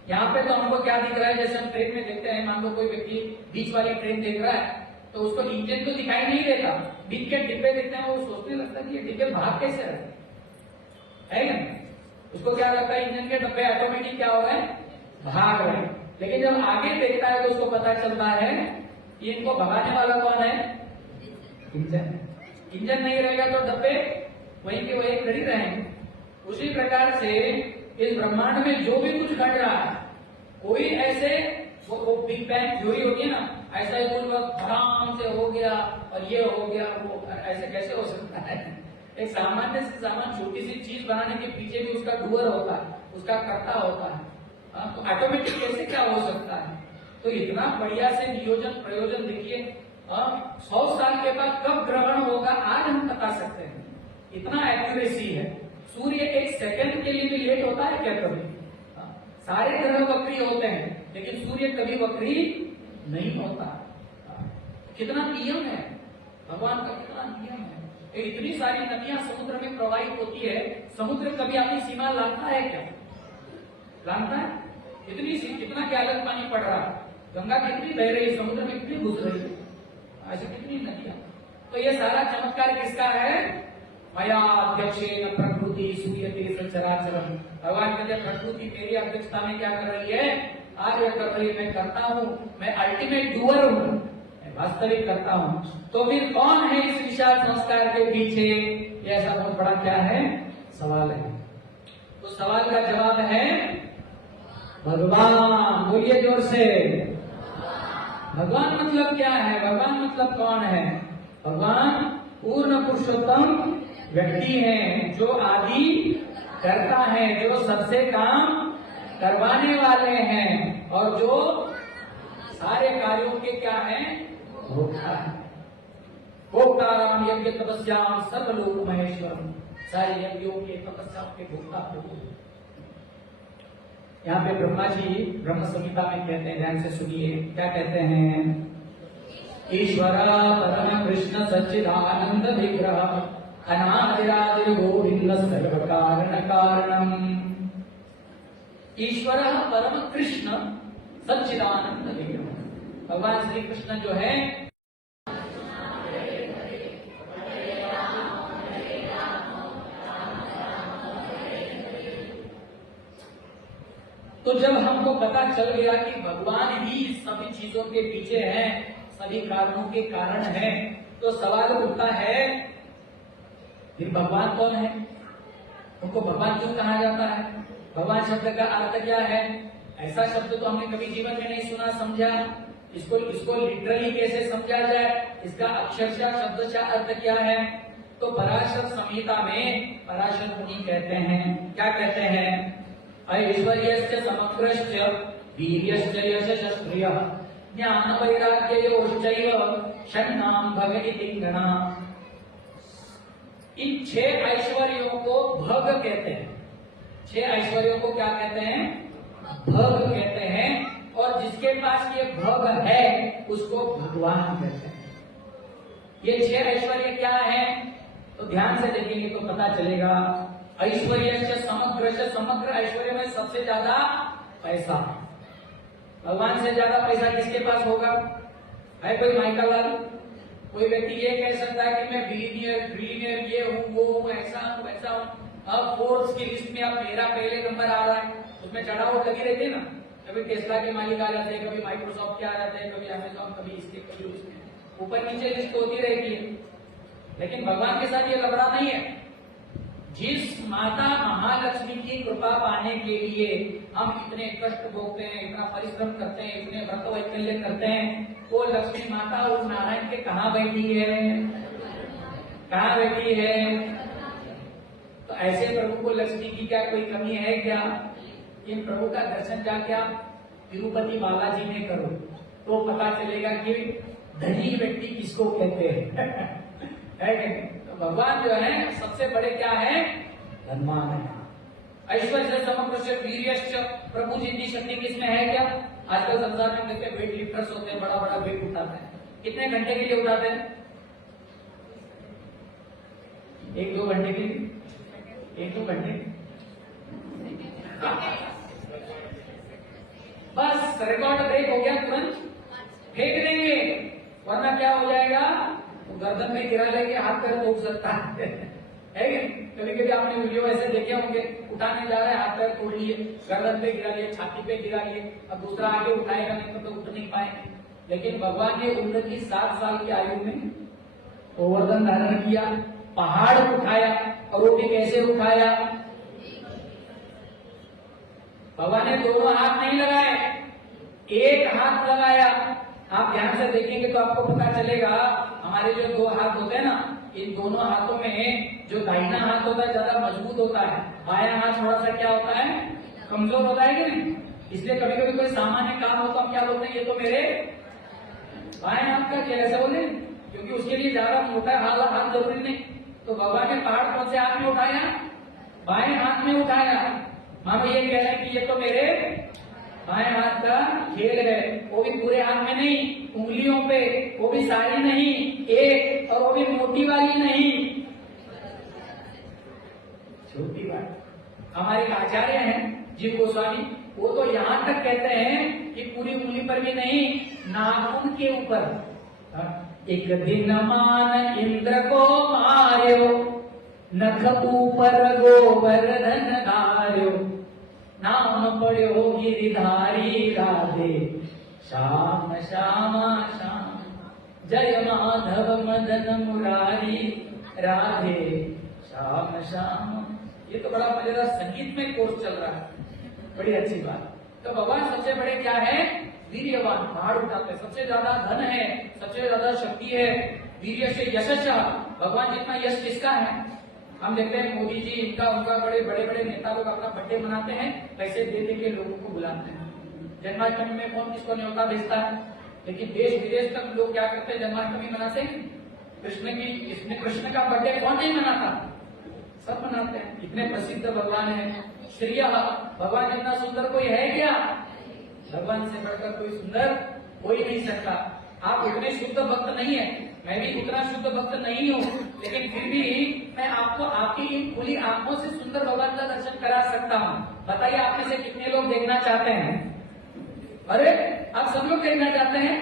यहाँ पे तो हमको क्या दिख रहा है, जैसे हम ट्रेन में देखते हैं, मान लो कोई व्यक्ति बीच वाली ट्रेन देख रहा है तो उसको इंजन तो दिखाई नहीं देता, बीच के डिब्बे देखते हैं, वो सोचने लगता है कि ये डिब्बे भाग कैसे रहे है ना। उसको क्या लगता है इंजन के डब्बे ऑटोमेटिक क्या हो रहे हैं, भाग रहे हैं। लेकिन जब आगे देखता है तो उसको पता चलता है कि इनको भगाने वाला कौन है, इंजन। इंजन नहीं रहेगा तो डब्बे वहीं के वहीं खड़ी रहेंगे। उसी प्रकार से इस ब्रह्मांड में जो भी कुछ घट रहा है, कोई ऐसे वो बिग बैंग थ्योरी होगी ना, ऐसा ही कुछ वक्त आराम से हो गया और ये हो गया वो, ऐसे कैसे हो सकता है? एक सामान्य से सामान्य छोटी सी चीज बनाने के पीछे भी उसका डूअर होता है, उसका कर्ता होता है। तो ऑटोमेटिक कैसे क्या हो सकता है? तो इतना बढ़िया से नियोजन प्रयोजन देखिए। 100 साल के बाद कब ग्रहण होगा आज हम बता सकते हैं, इतना एक्यूरेसी है। सूर्य एक सेकंड के लिए भी लेट होता है क्या कभी? सारे ग्रह वक्री होते हैं लेकिन सूर्य कभी वक्री नहीं होता। कितना नियम है भगवान का, कितना नियम है। इतनी सारी नदियां समुद्र में प्रवाहित होती है, समुद्र कभी अपनी सीमा लांघता है क्या? लांघता है? कितना क्या अलग पानी पड़ रहा है, गंगा कितनी बह रही है, समुद्र में कितनी घुस रही है, ऐसी कितनी नदियां। तो ये सारा चमत्कार किसका है? मया अध्यक्षेन प्रकृति सूयते सचराचरम। भगवान कहते हैं प्रकृति मेरी अध्यक्षता में क्या कर रही है, कार्य कर रही है, मैं करता हूँ, मैं अल्टीमेट डूअर हूँ, मैं वास्तविक करता हूँ। तो फिर कौन है इस विशाल संस्कार के पीछे? ये ऐसा बहुत बड़ा क्या है सवाल है। तो सवाल का जवाब है भगवान। बोलिए जोर से, भगवान मतलब क्या है? भगवान मतलब कौन है? भगवान पूर्ण पुरुषोत्तम व्यक्ति है, जो आदि करता है, जो सबसे काम करवाने वाले हैं और जो सारे कार्यों के क्या है, भोक्ता है। भोक्ताराम यज्ञ तपस्याम सर्वलोक महेश्वरम। सारे यज्ञों के तपस्याओं के भोक्ता प्रभु। यहाँ पे ब्रह्मा जी ब्रह्म संहिता में कहते हैं, ध्यान से सुनिए क्या कहते हैं। ईश्वर परम कृष्ण सच्चिदानंद विग्रह अनादिरादि गोविंद सर्व कारण कारणम। ईश्वर परम कृष्ण सच्चिदानंद विग्रह। भगवान श्री कृष्ण जो है तो जब हमको पता चल गया कि भगवान ही सभी चीजों के पीछे हैं, सभी कारणों के कारण हैं, तो सवाल उठता है फिर भगवान कौन है? उनको भगवान क्यों कहा जाता है? भगवान शब्द का अर्थ क्या है? ऐसा शब्द तो हमने कभी जीवन में नहीं सुना, समझा। इसको लिटरली कैसे समझा जाए, इसका अक्षरशः शब्दशः अर्थ क्या है? तो पराशर संहिता में पराशर मुनि कहते हैं, क्या कहते हैं? ऐश्वर्यस्य समग्रस्य वीर्यश्च यशश्च प्रियः ज्ञान वैराग्ययोश्चैव षण्णाम भग इति गणा। इन 6 ऐश्वर्यों को भग कहते हैं। 6 ऐश्वर्यों को क्या कहते हैं? भग कहते हैं। और जिसके पास ये भग है उसको भगवान कहते हैं। ये 6 ऐश्वर्य क्या है? तो ध्यान से देखेंगे तो पता चलेगा। ऐश्वर्य से समग्र ऐश्वर्य में सबसे ज्यादा पैसा। भगवान से ज्यादा पैसा किसके पास होगा? है कोई माइका लाल? कोई व्यक्ति ये कह सकता है कि मैं बिलियनियर ये हूँ, वो हूँ, ऐसा हूँ, वैसा हूँ। अब फोर्ब्स की लिस्ट में अब मेरा पहले नंबर आ रहा है, उसमें चढ़ाव लगी रहती है ना। कभी टेस्ला के मालिक आ जाते हैं, कभी माइक्रोसॉफ्ट के आ जाते हैं, कभी अमेजॉन, कभी इसके, कभी उसके, ऊपर नीचे लिस्ट होती रहती है। लेकिन भगवान के साथ ये लफड़ा नहीं है। जिस माता महालक्ष्मी की कृपा पाने के लिए हम इतने कष्ट भोगते हैं, इतना परिश्रम करते हैं, इतने व्रत वैकल्य करते हैं, वो लक्ष्मी माता उस नारायण के कहाँ बैठी है? कहाँ बैठी है? तो ऐसे प्रभु को लक्ष्मी की क्या कोई कमी है क्या? इन प्रभु का दर्शन जाके आप तिरुपति बालाजी में करो तो पता चलेगा कि धनी व्यक्ति किसको कहते हैं। है तो भगवान जो है सबसे बड़े क्या है? धनवान है। ऐश्वर्य समग्र वीर्यश्च, प्रभु जितनी शक्ति किसमें है क्या? आजकल संसार में देखते वेट लिफ्टर्स होते हैं, बड़ा बड़ा वेट उठाते हैं। कितने घंटे के लिए उठाते हैं? 1-2 घंटे के लिए, 1-2 घंटे बस रिकॉर्ड ब्रेक हो गया, तुरंत फेंक देंगे, वरना क्या हो जाएगा? तो गर्दन में गिरा लेके हाथ पैर तोड़ सकता है। कभी कभी आपने वीडियो ऐसे देखे होंगे, उठाने जा रहे हैं, हाथ पैर तोड़ लिए, गर्दन पे गिरा लिए, छाती पे गिरा लिए, अब दूसरा आगे उठाएगा नहीं तो उठ नहीं पाएंगे। लेकिन भगवान ने उन्नति 7 साल की आयु में गोवर्धन धारण किया, पहाड़ उठाया, और वो भी कैसे उठाया? भगवान ने दोनों हाथ नहीं लगाए, एक हाथ लगाया। आप ध्यान से देखेंगे तो आपको पता चलेगा, हमारे जो 2 हाथ होते हैं ना, इन दोनों हाथों में जो दाहिना हाथ होता है ज्यादा मजबूत होता है, बायां हाथ थोड़ा सा क्या होता है? कमजोर होता है कि नहीं? इसलिए कभी कभी कोई सामान्य काम हो तो हम क्या बोलते हैं? ये तो मेरे बाएं हाथ का खेल, ऐसे बोले, क्योंकि उसके लिए ज्यादा मोटा हाथ जरूरी नहीं। तो भगवान ने पहाड़ कौन से हाथ में उठाया? बाएं हाथ में उठाया। मानो ये कह रहे हैं कि ये तो मेरे बाएं हाथ का खेल है, वो भी पूरे हाथ में नहीं, उंगलियों पे, वो भी सारी नहीं, एक, और वो भी मोटी वाली नहीं, छोटी वाली। हमारे आचार्य हैं जीव गोस्वामी, वो तो यहाँ तक कहते हैं कि पूरी उंगली पर भी नहीं, नाखून के ऊपर। एक दिन मान इंद्र को मार्यो, नख ऊपर गोवर्धन धार्यो, नाम पढ़ो गिरिधारी राधे, श्याम श्यामा श्याम, जय माधव मदन मुरारी, राधे श्याम श्याम। ये तो बड़ा मजेदार संगीत में कोर्स चल रहा है, बड़ी अच्छी बात। तो भगवान सबसे बड़े क्या है? वीर्यवान, पहाड़ उठाते, सबसे ज्यादा धन है, सबसे ज्यादा शक्ति है। वीर्य से यशस्च, भगवान जितना यश किसका है? हम देखते हैं मोदी जी, इनका उनका बड़े बड़े नेता लोग अपना बर्थडे मनाते हैं, पैसे दे दे के लोगों को बुलाते हैं। जन्माष्टमी में कौन किसको न्योता भेजता है? लेकिन देश विदेश तक लोग क्या करते हैं? जन्माष्टमी मनाते हैं। कृष्ण का बर्थडे कौन नहीं मनाता? सब मनाते हैं। इतने प्रसिद्ध भगवान है। श्रेय, भगवान जितना सुंदर कोई है क्या? भगवान से बढ़कर कोई सुंदर कोई नहीं सकता। आप उतने शुद्ध भक्त नहीं है, मैं भी उतना शुद्ध भक्त नहीं हूँ, लेकिन फिर भी मैं आपको आपकी खुली आंखों से सुंदर भगवान का दर्शन करा सकता हूँ। बताइए आप में से कितने लोग देखना चाहते हैं? अरे आप सब लोग देखना चाहते हैं?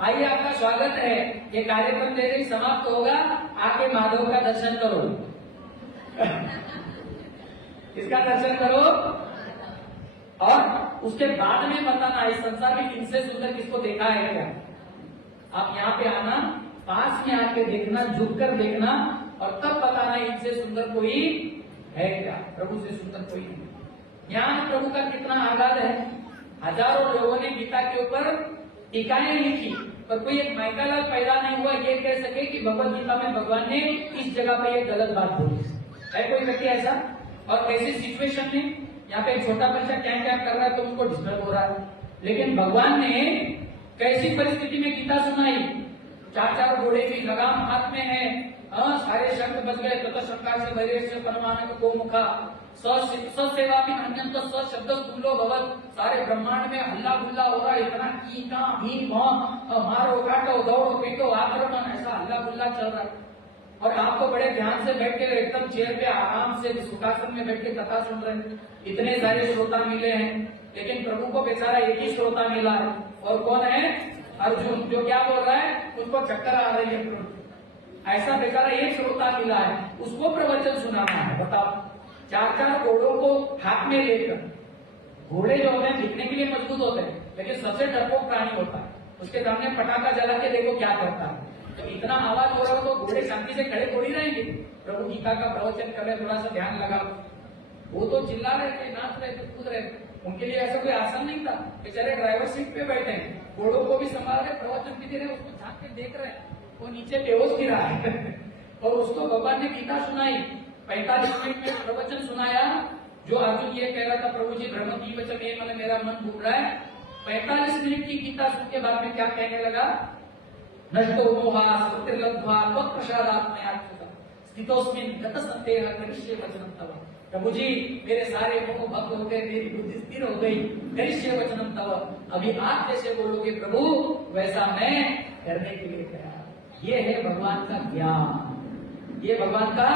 आइए, आपका स्वागत है। ये कार्यक्रम जैसे ही समाप्त होगा, आके माधव का दर्शन करो। इसका दर्शन करो, और उसके बाद में बताना इस संसार में इनसे सुंदर किसको देखा है क्या। आप यहाँ पे आना, पास में आके देखना, झुक कर देखना और तब बताना इनसे सुंदर कोई है क्या, प्रभु से सुंदर कोई नहीं। ज्ञान प्रभु का कितना आगाध है। हजारों लोगों ने गीता के ऊपर टीकाएं लिखी, पर कोई एक माइकालाल पैदा नहीं हुआ ये कह सके कि भगवत गीता में भगवान ने इस जगह पे ये गलत बात बोली है। कोई व्यक्ति ऐसा? और कैसी सिचुएशन में यहाँ पे छोटा बच्चा क्या क्या कर रहा है तो उसको डिस्टर्ब हो रहा है, लेकिन भगवान ने कैसी परिस्थिति में गीता सुनाई। चार घोड़े की लगाम हाथ में है, सारे शब्द बच गए, तथा शंका से वैरेश परमाणु को मुखा ससेवा भी अन्यंत शब्द सुनो भगवत। सारे ब्रह्मांड में हल्ला गुल्ला हो रहा है, इतना कीका भीम मारो काटो दौड़ो पीटो आक्रमण, ऐसा हल्ला गुल्ला चल रहा है। और आपको बड़े ध्यान से बैठ के एकदम चेयर पे आराम से सुखासन में बैठ के कथा सुन रहे हैं, इतने सारे श्रोता मिले हैं, लेकिन प्रभु को बेचारा एक ही श्रोता मिला है। और कौन है? अर्जुन, जो क्या बोल रहा है, उसको चक्कर आ रही है। ऐसा बेचारा एक श्रोता मिला है, उसको प्रवचन सुनाना है। बताओ, चार घोड़ों को हाथ में लेकर, घोड़े जो होते हैं दिखने के लिए मजबूत होते हैं, लेकिन सबसे डरपोक प्राणी होता है, उसके सामने पटाखा जला के देखो क्या करता है। तो इतना आवाज हो रहा हो तो घोड़े शांति से खड़े थोड़ी रहेंगे। प्रभु गीता का प्रवचन कर रहे, थोड़ा सा ध्यान लगा, वो तो चिल्ला रहे थे, नाच रहे थे, कूद रहे थे, उनके लिए ऐसा कोई आसान नहीं था। बेचारे ड्राइवर सीट पे बैठे हैं, घोड़ों को भी संभाल रहे, प्रवचन भी दे रहे, उसको झांक के देख रहे हैं, वो नीचे बेहोश गिरा है और उसको भगवान ने गीता सुनाई। 45 मिनट में प्रवचन सुनाया। जो अर्जुन ये कह रहा था, प्रभु जी ब्रह्म की वचन ये मतलब मेरा मन डूब रहा है, 45 मिनट की गीता सुन के बाद में क्या कहने लगा? नष्टो मोहा सुतिर्लब्ध्वा त्वत्प्रसादात्मया स्थितोस्मिन् गतसन्देहः करिष्ये वचनं तव। प्रभु जी मेरे सारे मोह भंग हो गए, मेरी बुद्धि स्थिर हो गई, करिष्ये वचनं तव। अभी आप जैसे बोलोगे प्रभु वैसा मैं करने के लिए तैयार। ये है भगवान का ज्ञान, ये भगवान का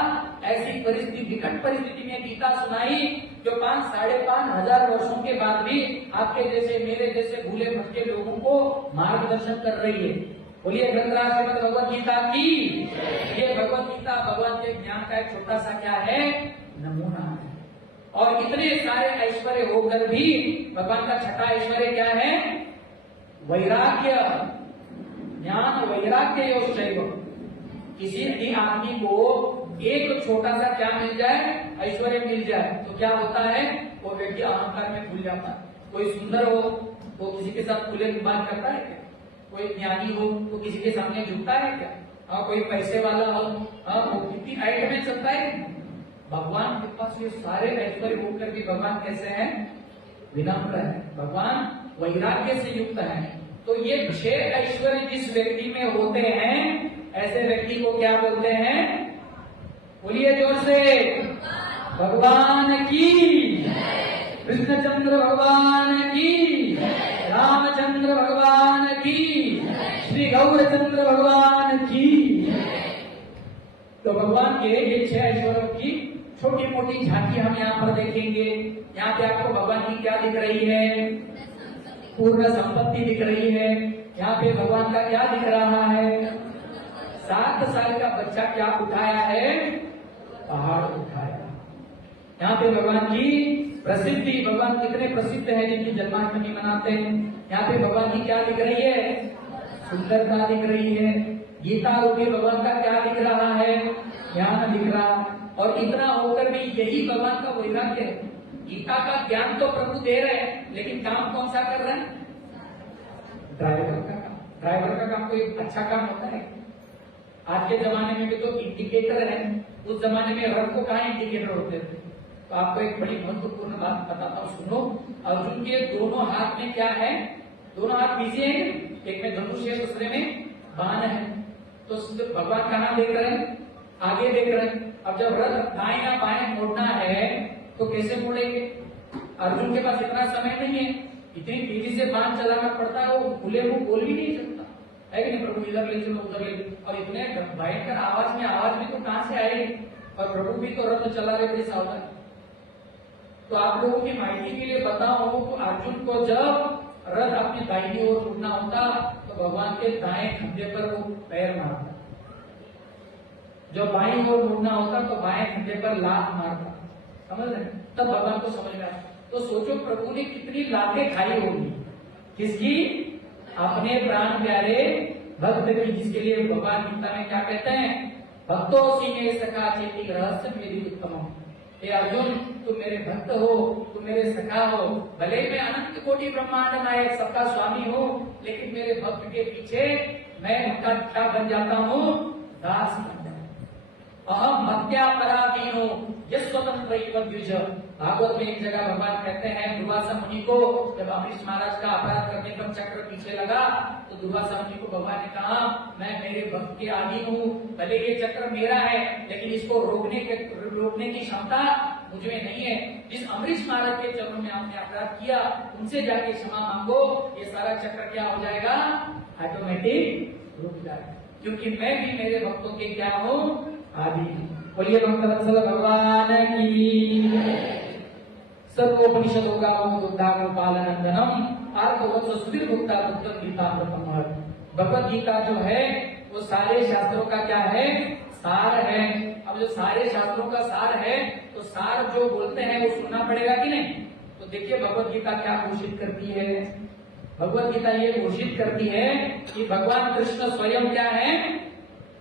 ऐसी परिस्थिति, विकट परिस्थिति में गीता सुनाई जो 5-5.5 हजार वर्षों के बाद भी आपके जैसे मेरे जैसे भूले भटके लोगों को मार्गदर्शन कर रही है। बोलिए ग्रंथराज श्रीमद् भगवत गीता की। ये भगवत गीता भगवान के ज्ञान का एक छोटा सा क्या है? नमूना है। और इतने सारे ऐश्वर्य होकर भी भगवान का छठा ऐश्वर्य क्या है? वैराग्य। ज्ञान वैराग्य योगशैव। किसी भी आदमी को एक छोटा सा क्या मिल जाए? ऐश्वर्य मिल जाए तो क्या होता है? वो व्यक्ति अहंकार में भूल जाता है। कोई सुंदर हो तो किसी के साथ खुले बात करता है क्या? कोई ज्ञानी हो तो किसी के सामने झुकता है क्या? कोई पैसे वाला हो वो कितनी हाइट में चलता है। भगवान के पास ये सारे ऐश्वर्य होकर भी भगवान कैसे हैं? विनम्र है। भगवान वैराग्य से युक्त है। तो ये 6 ऐश्वर्य जिस व्यक्ति में होते हैं, ऐसे व्यक्ति को क्या बोलते हैं? बोलिए जोर से, भगवान की, कृष्णचंद्र भगवान की, रामचंद्र भगवान की, श्री गौरचंद्र भगवान की। तो भगवान के ये 6 ऐश्वर्यों की छोटी मोटी झांकी हम यहाँ पर देखेंगे। यहाँ पे आपको भगवान की क्या दिख रही है? पूर्ण संपत्ति दिख रही है। यहाँ पे भगवान का क्या दिख रहा है? 7 साल का बच्चा क्या उठाया है? पहाड़ उठाया। यहाँ पे भगवान की प्रसिद्धि, भगवान कितने प्रसिद्ध है जिनकी जन्माष्टमी मनाते हैं। यहाँ पे भगवान की क्या दिख रही है? सुंदरता दिख रही है। गीता रूपी भगवान का क्या दिख रहा है? ज्ञान दिख रहा। और इतना होकर भी यही भगवान का वैराग्य है। गीता का ज्ञान तो प्रभु दे रहे हैं, लेकिन काम कौन सा कर रहे हैं? ड्राइवर का काम। ड्राइवर का काम कोई अच्छा काम होता है? आज के जमाने में भी तो इंडिकेटर है, उस जमाने में रथ को कहाँ इंडिकेटर होते थे। तो आपको एक बड़ी महत्वपूर्ण बात बताता हूँ, सुनो। अर्जुन के दोनों हाथ में क्या है? दोनों हाथ बिजी है, एक में धनुष है, दूसरे में बाण है। तो भगवान कहाँ देख रहे हैं? आगे देख रहे हैं। अब जब रथ दाएं या बाएं मोड़ना है तो कैसे मोड़ेंगे? अर्जुन के पास इतना समय नहीं है, इतनी तेजी से बाण चलाना पड़ता है, वो खुले मुंह बोल भी नहीं सकता है कि नहीं? प्रभु इधर ले चलो उधर ले, और इतने भयंकर आवाज में तो कहां से आएगी? और प्रभु भी तो रथ चला रहे बड़ी सावधान। तो आप लोगों की माहिती के लिए बताओ तो अर्जुन को जब रथ अपनी दाहिनी ओर उठना होता तो भगवान के दाएं कंधे पर वो पैर मारता, जब बाईं ओर मुड़ना होता तो बाएं कंधे पर लात मारता। समझ रहे? तब भगवान को समझ में आता तो सोचो प्रभु ने कितनी लातें खाई होगी, किसकी? अपने प्राण प्यारे भक्त की, जिसके लिए भगवान गीता में क्या कहते हैं? भक्तों सीने सखा चेती रहस्य मेरी उत्तम। हे अर्जुन, तुम मेरे भक्त हो, तुम मेरे सखा हो, भले मैं अनंत कोटि ब्रह्मांड नायक सबका स्वामी हो, लेकिन मेरे भक्त के पीछे मैं उनका क्या बन जाता हूँ? दास बन जाता हूं। अहम भक्त्या पराधीनो यस्वतंत्र द्विज। भागवत में एक जगह भगवान कहते हैं दुर्वासा मुनि को, जब अम्बरीश महाराज का अपराध करने पर चक्र पीछे लगा तो दुर्वासा मुनि को भगवान ने कहा, मैं मेरे भक्त के आदि हूँ, भले ये चक्र मेरा है लेकिन इसको रोकने की क्षमता मुझमें नहीं है। जिस अम्बरीश महाराज के चरणों में आपने अपराध किया उनसे जाके क्षमा मांगो, ये सारा चक्र क्या हो जाएगा? ऑटोमेटिक रुक जाएगा, क्योंकि मैं भी मेरे भक्तों के क्या हूँ? आदि। बोलिए भक्तवत्सल भगवान की। सर्वोपनिषदों का गोपालनंदनम आर्तवत्स सुधीर भुक्ता गीता भगवत गीता जो है वो सारे शास्त्रों का क्या है? सार है। अब जो सारे शास्त्रों का सार है तो सार जो बोलते हैं वो सुनना पड़ेगा कि नहीं? तो देखिए भगवत गीता क्या घोषित करती है। भगवत गीता ये घोषित करती है कि भगवान कृष्ण स्वयं क्या है?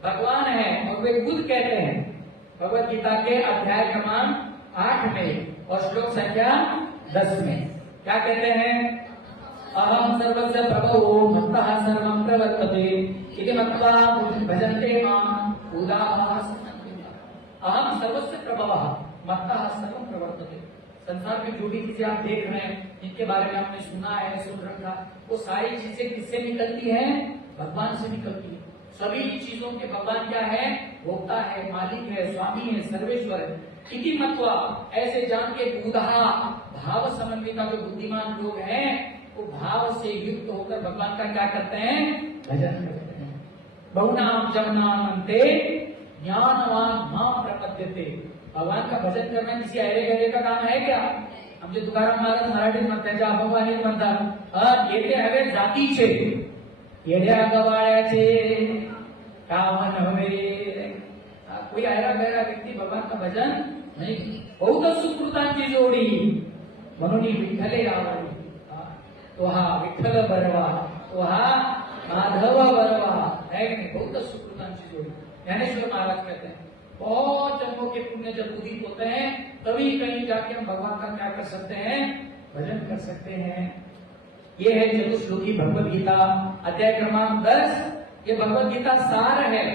भगवान है, और वे खुद कहते हैं भगवत गीता के अध्याय क्रमांक 8 में और श्लोक संख्या 10 में क्या कहते हैं? अहम सर्वस्य प्रभवो भक्तः सर्वं प्रवर्तते इति मत्वा भजन्ते मां उदाः। अहम सर्वस्य प्रभवः मत्तः सर्वं प्रवर्तते। संसार में जो भी चीजें आप देख रहे हैं, जिनके बारे में आपने सुना है, सुन रखा, वो सारी चीजें किससे निकलती है? भगवान से निकलती है। सभी चीजों के भगवान क्या है? भोक्ता है, मालिक है, स्वामी है, सर्वेश्वर है। इति मत्वा, ऐसे जान के बुधा भाव समन्विता जो बुद्धिमान लोग हैं वो भाव से युक्त होकर भगवान का क्या करते हैं? भजन करते हैं। बहुनाम जमनाम अंते ज्ञानवान मां प्रपद्यते। भगवान का भजन करना किसी अरे गरे का काम है क्या? आमचे तुकाराम महाराज मराठीत म्हणतात, अभंगाने म्हणतात, येथे हवे जातीचे येड्या गवाळ्याचे कामन हवे। कोई ऐरा गैरा व्यक्ती भगवान का भजन नहीं। बहुत सुकृतांची जोडी म्हणून विठ्ठले रावळी। तो हा विठ्ठल बरवा, तो हा माधव बरवा है कि नहीं? बहुत सुकृतांची जोड़ी। ज्ञानेश्वर महाराज कहते हैं बहुत जन्मों के पुण्य जब उदित होते हैं तभी कहीं जाके हम भगवान का क्या कर सकते हैं? भजन कर सकते हैं। ये है चतुश्लोकी भगवत गीता अध्याय क्रमांक 10। ये भगवत गीता सार है।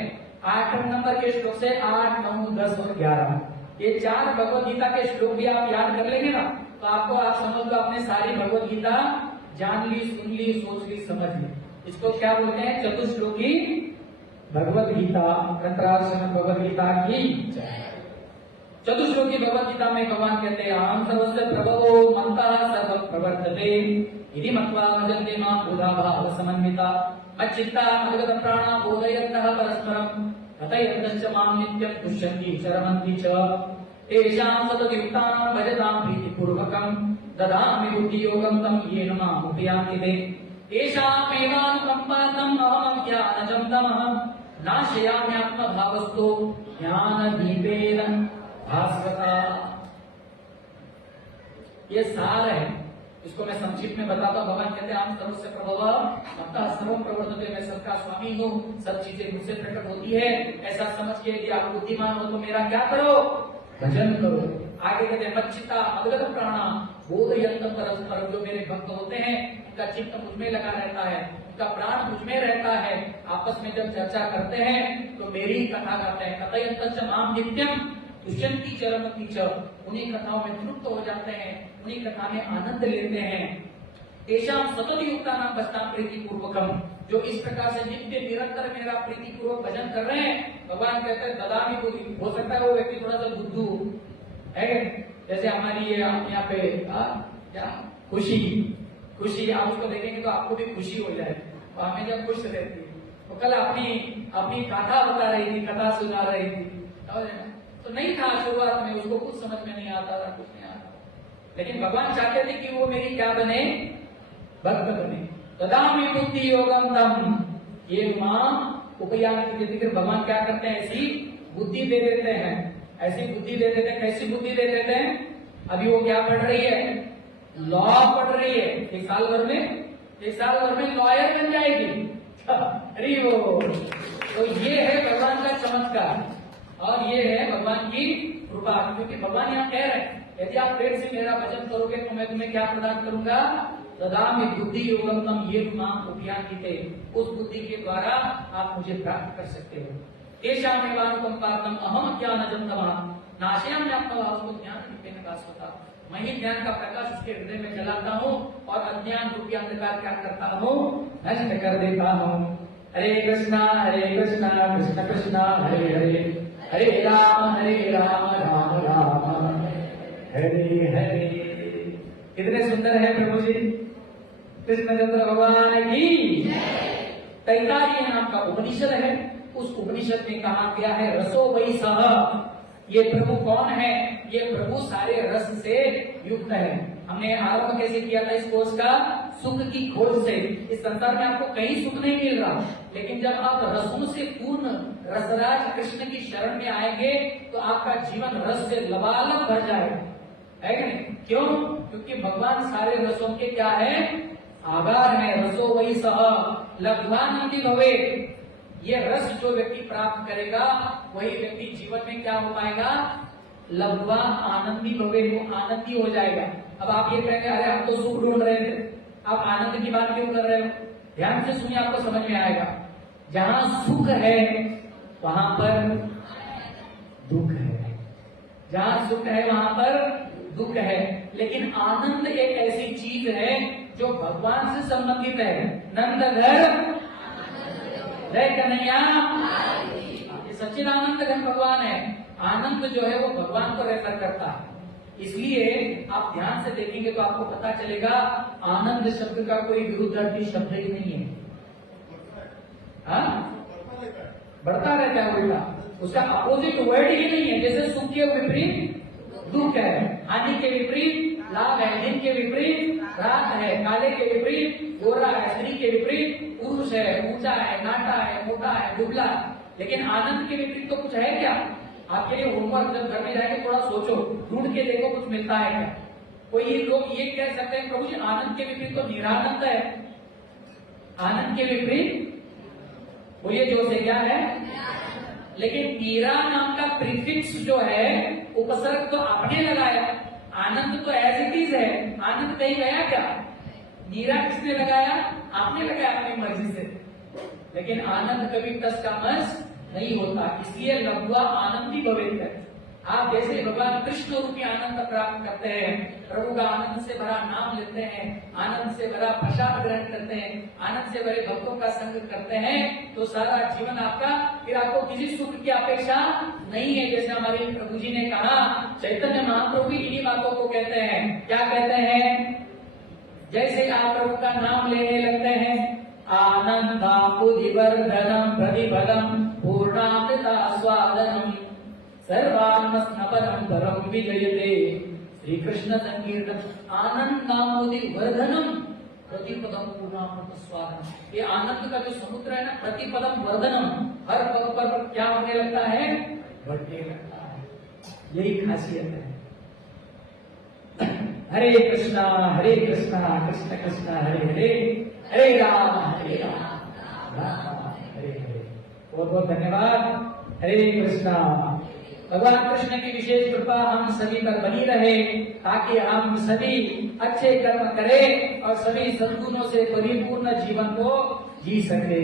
8 नंबर के श्लोक से 8, 9, 10 और 11 ये 4 भगवत गीता के श्लोक भी आप याद कर लेंगे ना, तो आपको आप समझ लो आपने सारी भगवत गीता जान ली, सुन ली, सोच ली, समझ ली। इसको क्या बोलते हैं? चतुश्लोकी भगवत गीता। कंत्रार्षण भगवत गीता की चतुश्लोकी भगवत गीता में भगवान कहते हैं अहम सर्वस्य प्रभवो मत्तः सर्वं प्रवर्तते इति मत्वा भजन्ते मां बुधा भाव समन्विता मच्चित्ता मद्गत प्राणा बोधयन्तः परस्परं कथयन्तश्च मां नित्यं तुष्यन्ति शरमन्ति च तेषां सततयुक्तां भजतां प्रीतिपूर्वकं ददामि बुद्धियोगं तं येन मामुपयान्ति ते तेषामेवानुकम्पार्थम् अहमज्ञानजं तमः नाशयाम्यात्मभावस्तो ज्ञानदीपेन भास्वता। ये सार है, इसको मैं संक्षिप्त में बताता हूँ। भगवान कहते हैं हम सर्वस्य प्रभवः मत्तः सर्वं प्रवर्तते, मैं सबका स्वामी हूँ, सब चीजें मुझसे प्रकट होती है। ऐसा समझ के यदि आप बुद्धिमान हो तो मेरा क्या करो? भजन करो। आगे कहते हैं मच्चित्ता मद्गत प्राणा बोधयन्तः परस्परं। जो मेरे भक्त होते हैं उनका चित्त मुझ में लगा रहता है, उनका प्राण मुझ में रहता है। आपस में जब चर्चा करते हैं तो मेरी ही कथा करते हैं। कथयन्तश्च मां नित्यं तुष्यन्ति चरमन्ति च। उन्हीं कथाओं में तृप्त हो जाते हैं, उन्हीं कथा में आनंद लेते हैं। तेषां सततयुक्तानां भजतां प्रीतिपूर्वकम्। जो इस प्रकार से नित्य निरंतर मेरा प्रीतिपूर्वक भजन कर रहे हैं, भगवान कहते हैं ददामि बुद्धि। हो सकता है वो व्यक्ति थोड़ा सा बुद्धू है, जैसे हमारी ये यहाँ पे क्या खुशी आप उसको देखेंगे तो आपको भी खुशी हो जाए, तो हमें जब खुश रहती है। तो कल अपनी कथा बता रही थी, कथा सुना रही थी, तो नहीं था शुरुआत में, उसको कुछ समझ में नहीं आता था, कुछ नहीं आता, लेकिन भगवान चाहते थे कि वो मेरी क्या बने? भक्त बने। ददामि बुद्धि योगम तम ये मां उपयान्ति। फिर भगवान क्या करते हैं? ऐसी बुद्धि दे देते हैं, ऐसी बुद्धि दे देते हैं। कैसी बुद्धि दे देते हैं? अभी वो क्या पढ़ रही है? लॉ पढ़ रही है, एक साल भर में लॉयर बन जाएगी। अरे वो तो ये है भगवान का चमत्कार और ये है भगवान की कृपा। क्योंकि भगवान यहाँ कह रहे हैं यदि आप पेट से मेरा भजन करोगे तो मैं तुम्हें क्या प्रदान करूंगा, ददामि बुद्धि योगम तम ये माम उपयान्तिते, उस बुद्धि के द्वारा आप मुझे प्राप्त कर सकते हो। तेषामेवानुकंपार्थम अहम ज्ञानजं तमः नाशयामि आत्मभावो ज्ञान रूपेण भास्वता, मैं ही ज्ञान का प्रकाश उसके हृदय में जलाता हूँ और अज्ञान रूपी अंधकार क्या करता हूँ, नष्ट कर देता हूँ। हरे कृष्णा कृष्ण कृष्णा हरे हरे, हरे राम राम राम हरे हरे। कितने सुंदर है प्रभु जी, कृष्णचंद्र भगवान की। तैतारीय नाम का उपनिषद है, उस उपनिषद में कहा गया है रसो वही सह, ये प्रभु कौन है, ये प्रभु सारे रस से युक्त है। हमने आरंभ कैसे किया था इस कोर्स का, सुख की खोज से। इस संसार में आपको कहीं सुख नहीं मिल रहा, लेकिन जब आप रसों से पूर्ण रसराज कृष्ण की शरण में आएंगे तो आपका जीवन रस से लबालब भर जाएगा, है कि नहीं? क्यों? क्योंकि भगवान सारे रसों के क्या है, आगार है। रसो वही सह लब्ध्वानंदी भवे, ये रस जो व्यक्ति प्राप्त करेगा वही व्यक्ति जीवन में क्या हो पाएगा, लब्ध्वा आनंदी भवे, वो आनंदी हो जाएगा। अब आप ये कहेंगे अरे हम तो सुख ढूंढ रहे थे, आप आनंद की बात क्यों कर रहे हो? ध्यान से सुनिए, आपको समझ में आएगा। जहां सुख है वहां पर दुख है, जहां सुख है वहां पर दुख है। लेकिन आनंद एक ऐसी चीज है जो भगवान से संबंधित है। नंद घर जय कन्हैया, ये सच्चिदानंद घन भगवान है। आनंद जो है वो भगवान को रेफर करता है। इसलिए आप ध्यान से देखेंगे तो आपको पता चलेगा आनंद शब्द का कोई विरुद्धार्थी शब्द ही नहीं है। बढ़ता रहता है उल्टा, उसका अपोजिट वर्ड ही नहीं है। जैसे सुख के विपरीत दुख है, हानि के विपरीत लाभ है, दिन के विपरीत रात है, काले के विपरीत गोरा है, स्त्री के विपरीत पुरुष है, ऊंचा है, नाटा है, मोटा है, दुबला। लेकिन आनंद के विपरीत तो कुछ है क्या? आपके लिए होमवर्क जब घर में जाके थोड़ा सोचो, ढूंढ के देखो कुछ मिलता है क्या। कोई लोग ये कह सकते हैं प्रभु जी आनंद के विपरीत तो निरानंद है। आनंद के विपरीत बोलिए जोर से, क्या है? लेकिन नीरा नाम का प्रीफिक्स जो है उपसर्ग तो आपने लगाया, आनंद तो एज इट इज है। आनंद कहीं गया क्या? नीरा किसने लगाया? आपने लगाया अपनी मर्जी से। लेकिन आनंद कभी टस का मस नहीं होता, इसलिए लब्ध्वा आनंदी भवेत् है। आप जैसे भगवान कृष्ण रूपी आनंद प्राप्त करते हैं, प्रभु का आनंद से भरा नाम लेते हैं, आनंद से भरा प्रसाद ग्रहण करते हैं, आनंद से भरे भक्तों का संग करते हैं, तो सारा जीवन आपका, फिर आपको किसी सुख की अपेक्षा नहीं है। जैसे हमारे प्रभु जी ने कहा, चैतन्य महाप्रभु इन्हीं बातों को कहते हैं। क्या कहते हैं? जैसे आप प्रभु का नाम लेने लगते हैं, आनंदापुदिवर्धनम प्रतिपदम पूर्णामृता स्वादनम सर्वात्मस्नपरम परम विजयते श्री कृष्ण संकीर्तन। आनंदामुदिवर्धनम प्रतिपदम पूर्णामृत स्वादनम, ये आनंद का जो समुद्र है ना, प्रतिपदम वर्धनम, हर पद पर क्या होने लगता है? बढ़ने लगता है। यही खासियत है। हरे कृष्णा कृष्ण कृष्ण हरे हरे, हरे राम राम राम हरे हरे। बहुत बहुत धन्यवाद। हरे कृष्णा। भगवान कृष्ण की विशेष कृपा हम सभी पर बनी रहे, ताकि हम सभी अच्छे कर्म करें और सभी सद्गुणों से परिपूर्ण जीवन को जी सके।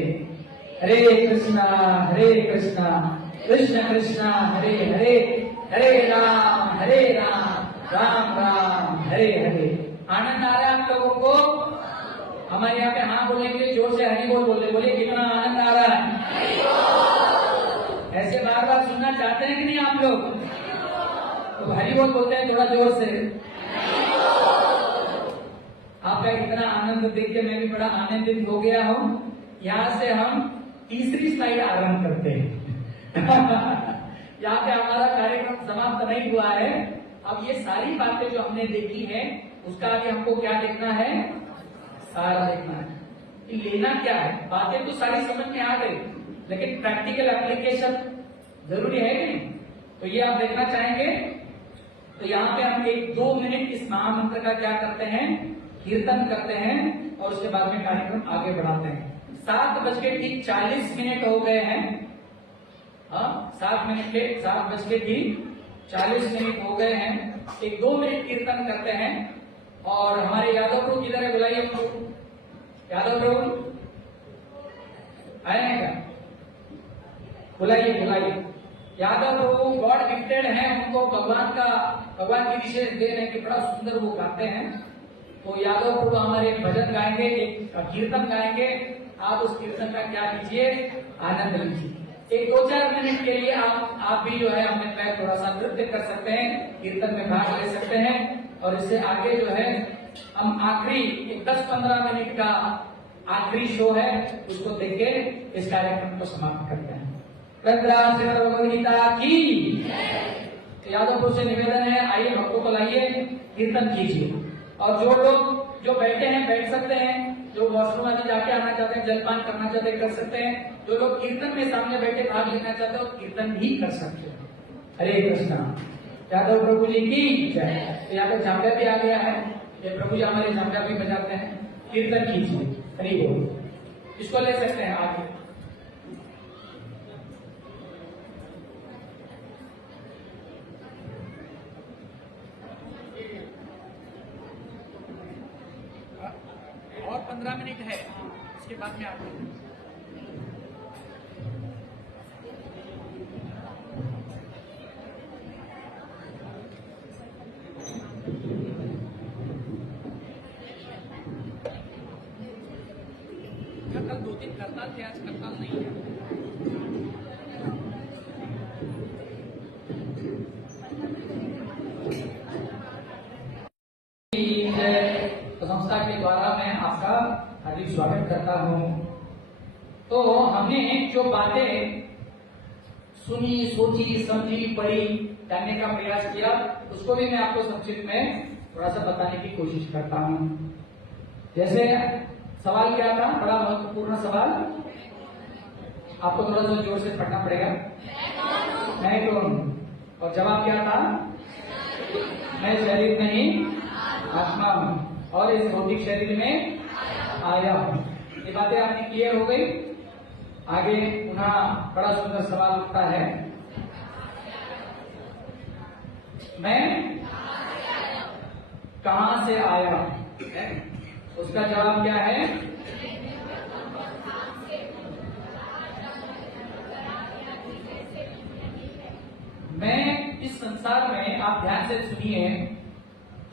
हरे कृष्णा कृष्ण कृष्ण हरे हरे, हरे राम राम राम हरे हरे। आनंद आ रहा है आप लोगों को? हमारे यहाँ पे हाँ बोलने के लिए जोर से हरि बोल बोले, बोलिए कितना आनंद आ रहा है। ऐसे बार बार सुनना चाहते हैं कि नहीं आप लोग? तो हरि बोल बोलते हैं थोड़ा जोर से। आपका इतना आनंद देख के मैं भी बड़ा आनंदित हो गया हूँ। यहाँ से हम तीसरी स्लाइड आरंभ करते हैं। यहाँ पे हमारा कार्यक्रम समाप्त नहीं हुआ है। अब ये सारी बातें जो हमने देखी है उसका आगे हमको क्या देखना है? सारा देखना है कि लेना क्या है। बातें तो सारी समझ में आ गई, लेकिन प्रैक्टिकल एप्लीकेशन जरूरी है कि नहीं? तो ये आप देखना चाहेंगे। तो यहाँ पे हम 1-2 मिनट इस महामंत्र का क्या करते हैं, कीर्तन करते हैं और उसके बाद में कार्यक्रम आगे बढ़ाते हैं। 7:40 हो गए हैं। 7:40 हो गए हैं। 1-2 मिनट कीर्तन करते हैं और हमारे यादव प्रभु किधर है, बुलाइए उनको। यादव प्रभु आए हैं क्या, बुलाइए बुलाइए। यादव प्रभु गॉड गिफ्टेड है, उनको भगवान की विशेष देन है कि बड़ा सुंदर वो गाते हैं। तो यादव प्रभु हमारे एक भजन गाएंगे, एक कीर्तन गाएंगे। आप उस कीर्तन का क्या कीजिए, आनंद लीजिए। 1-2-4 मिनट के लिए आप भी जो है अपने पैर थोड़ा सा नृत्य कर सकते हैं, कीर्तन में भाग ले सकते हैं। और इससे आगे जो है हम आखिरी 10-15 मिनट का आखिरी शो है, उसको देख के इस कार्यक्रम को समाप्त करते हैं। गीता की यादवपुर से निवेदन है, आइए भक्तों को लाइए, कीर्तन कीजिए। और जो लोग जो बैठे हैं बैठ सकते हैं, जो वॉशरूम आदि जाके आना चाहते हैं, जलपान करना चाहते हैं कर सकते हैं। जो लोग कीर्तन में सामने बैठे भाग लेना चाहते हो कीर्तन भी कर सकते हैं। हरे कृष्णा। यादव प्रभु जी की जय। यहाँ पे झांझा भी आ गया है, ये प्रभु जी हमारे झांझा भी बजाते हैं। कीर्तन कीजिए, हरि बोल। इसको ले सकते हैं आगे। और 15 मिनट है, इसके बाद में आते हैं। कल 2-3 करताल थे, आज करताल नहीं है। तो संस्था के द्वारा मैं आपका हार्दिक स्वागत करता हूं। तो हमने जो बातें सुनी, सोची, समझी, पढ़ी, जानने का प्रयास किया, उसको भी मैं आपको संक्षिप्त में थोड़ा सा बताने की कोशिश करता हूं। जैसे सवाल क्या था, बड़ा महत्वपूर्ण सवाल, आपको थोड़ा सा जोर से पढ़ना पड़ेगा। मैं कौन हूं? और जवाब क्या था, मैं शरीर नहीं आत्मा हूं और इस भौतिक शरीर में आया हूं। ये बातें आपकी क्लियर हो गई। आगे पुनः बड़ा सुंदर सवाल उठता है, मैं कहां से आया हूं? उसका जवाब क्या है, मैं इस संसार में, आप ध्यान से सुनिए,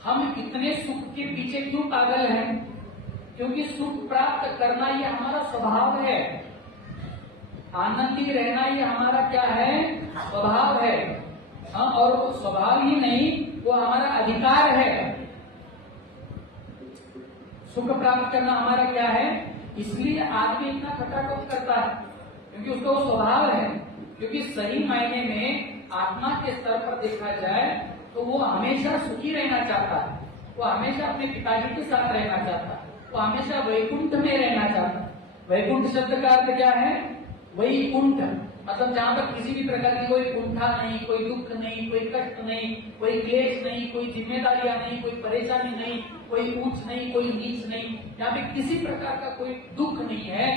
हम इतने सुख के पीछे क्यों पागल हैं? क्योंकि सुख प्राप्त करना ये हमारा स्वभाव है, आनंदी रहना ये हमारा क्या है, स्वभाव है। हाँ, और वो स्वभाव ही नहीं, वो हमारा अधिकार है। सुख प्राप्त करना हमारा क्या है, इसलिए आदमी इतना खटाखट करता है, क्योंकि उसका वो स्वभाव है। क्योंकि सही मायने में आत्मा के स्तर पर देखा जाए तो वो हमेशा सुखी रहना चाहता है, वो हमेशा अपने पिताजी के साथ रहना चाहता है, वो हमेशा वैकुंठ में रहना चाहता है। वैकुंठ शब्द का अर्थ क्या है, वैकुंठ मतलब जहाँ पर किसी भी प्रकार की कोई कुंठा नहीं, कोई दुख नहीं, कोई कष्ट नहीं, कोई क्लेश नहीं, कोई जिम्मेदारियां नहीं, कोई परेशानी नहीं, कोई ऊंच नहीं, कोई नीच नहीं, यहाँ पे किसी प्रकार का कोई दुख नहीं है,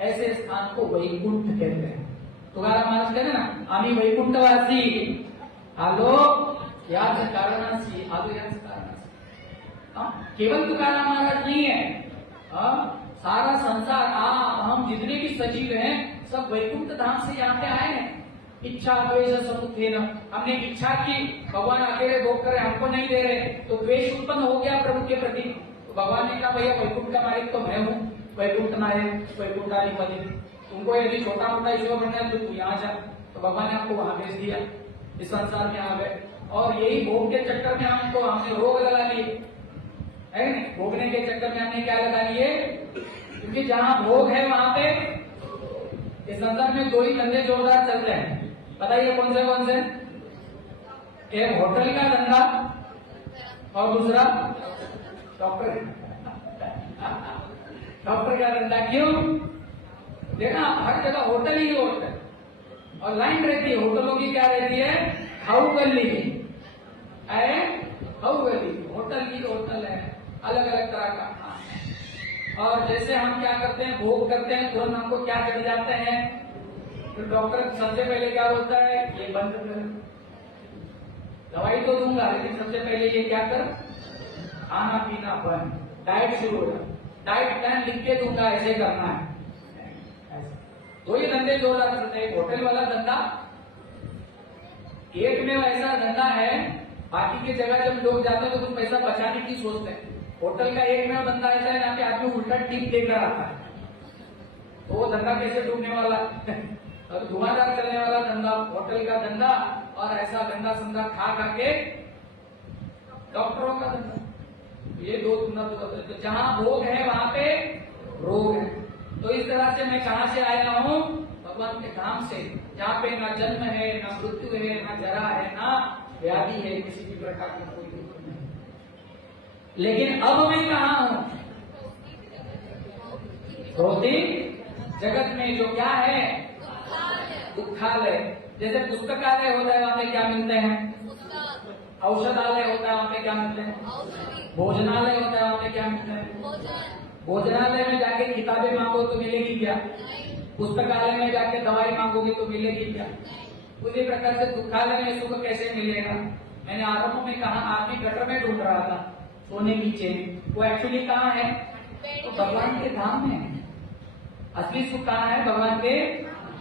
ऐसे स्थान को वैकुंठ कहते हैं। तुकाराम महाराज कहते ना, आम्ही वैकुंठवासी आलो याच कारणासी, आलो याच कारणासी। केवल तुकाराम महाराज नहीं है, सारा संसार, हम जितने भी सजीव हैं सब वैकुंठ धाम से यहाँ पे आए हैं। इच्छा द्वेष समुत्थेन, हमने इच्छा की भगवान अकेले भोग करे, हमको नहीं दे रहे, तो द्वेष उत्पन्न हो गया प्रभु के प्रति। तो भगवान ने कहा, भैया वैकुंठ का मालिक तो मैं हूँ, वैकुंठ नायक, वैकुंठाधिपति, तुमको यदि छोटा मोटा ईश्वर बनना है तो तू यहाँ जा। तो भगवान ने आपको वहां भेज दिया, इस संसार में आ गए। और यही भोग के चक्कर में हमने रोग लगा लिए, है नहीं? भोगने के चक्कर में हमने क्या लगा लिए, क्योंकि जहां भोग है वहां पे इस संसार में 2 ही धंधे जोरदार चल रहे हैं। बताइए कौन से? एक होटल का धंधा और दूसरा डॉक्टर का धंधा। क्यों? देखना, हर जगह होटल ही होटल और लाइन रहती है। होटलों की क्या रहती है, खाऊ गल्ली की, है बहुगली, होटल की होटल है, अलग अलग तरह का खाना है। और जैसे हम क्या करते हैं, भोग करते हैं, तुरंत हमको क्या चले जाते हैं, तो डॉक्टर सबसे पहले क्या बोलता है, ये बंद कर, दवाई तो दूंगा लेकिन सबसे पहले ये क्या कर, खाना पीना बंद, डाइट शुरू हो जाए, डाइट प्लान लिख के दूंगा, ऐसे करना है। तो ये धंधे जोरदार चलते हैं। होटल वाला धंधा एक में ऐसा धंधा है, बाकी की जगह जब लोग जाते हैं तो कुछ पैसा बचाने की सोचते हैं। होटल का एक में धंधा ऐसा है, यहाँ पे आदमी उल्टा टिप देकर आता है, तो वो धंधा कैसे डूबने वाला और धुआंधार चलने वाला धंधा होटल का धंधा, और ऐसा गंदा संदा खा करके डॉक्टरों का धंधा, ये दो धंधा। तो जहां भोग है वहां पे रोग है। तो इस तरह से मैं कहां से आया हूं, भगवान के धाम से, जहाँ पे ना जन्म है, ना मृत्यु है, ना जरा है, ना व्याधि है, किसी भी प्रकार की कोई दुख नहीं। लेकिन अब मैं कहा हूं, भौतिक जगत में जो क्या है, दुखालय। जैसे पुस्तकालय होता है, वहां पे क्या मिलते हैं, औषधालय होता है, वहां पे क्या मिलते हैं, भोजनालय होता है, वहां पे क्या मिलते हैं, भोजनालय में जाके किताबें मांगो तो मिलेगी क्या, पुस्तकालय में जाके दवाई मांगोगे तो मिलेगी क्या। उसी प्रकार से दुखालय में सुख कैसे मिलेगा। मैंने आरंभ में कहा, आदमी गटर में ढूंढ रहा था सोने की चेन, वो एक्चुअली कहाँ है, तो भगवान के धाम में है। असली सुख कहाँ है, भगवान के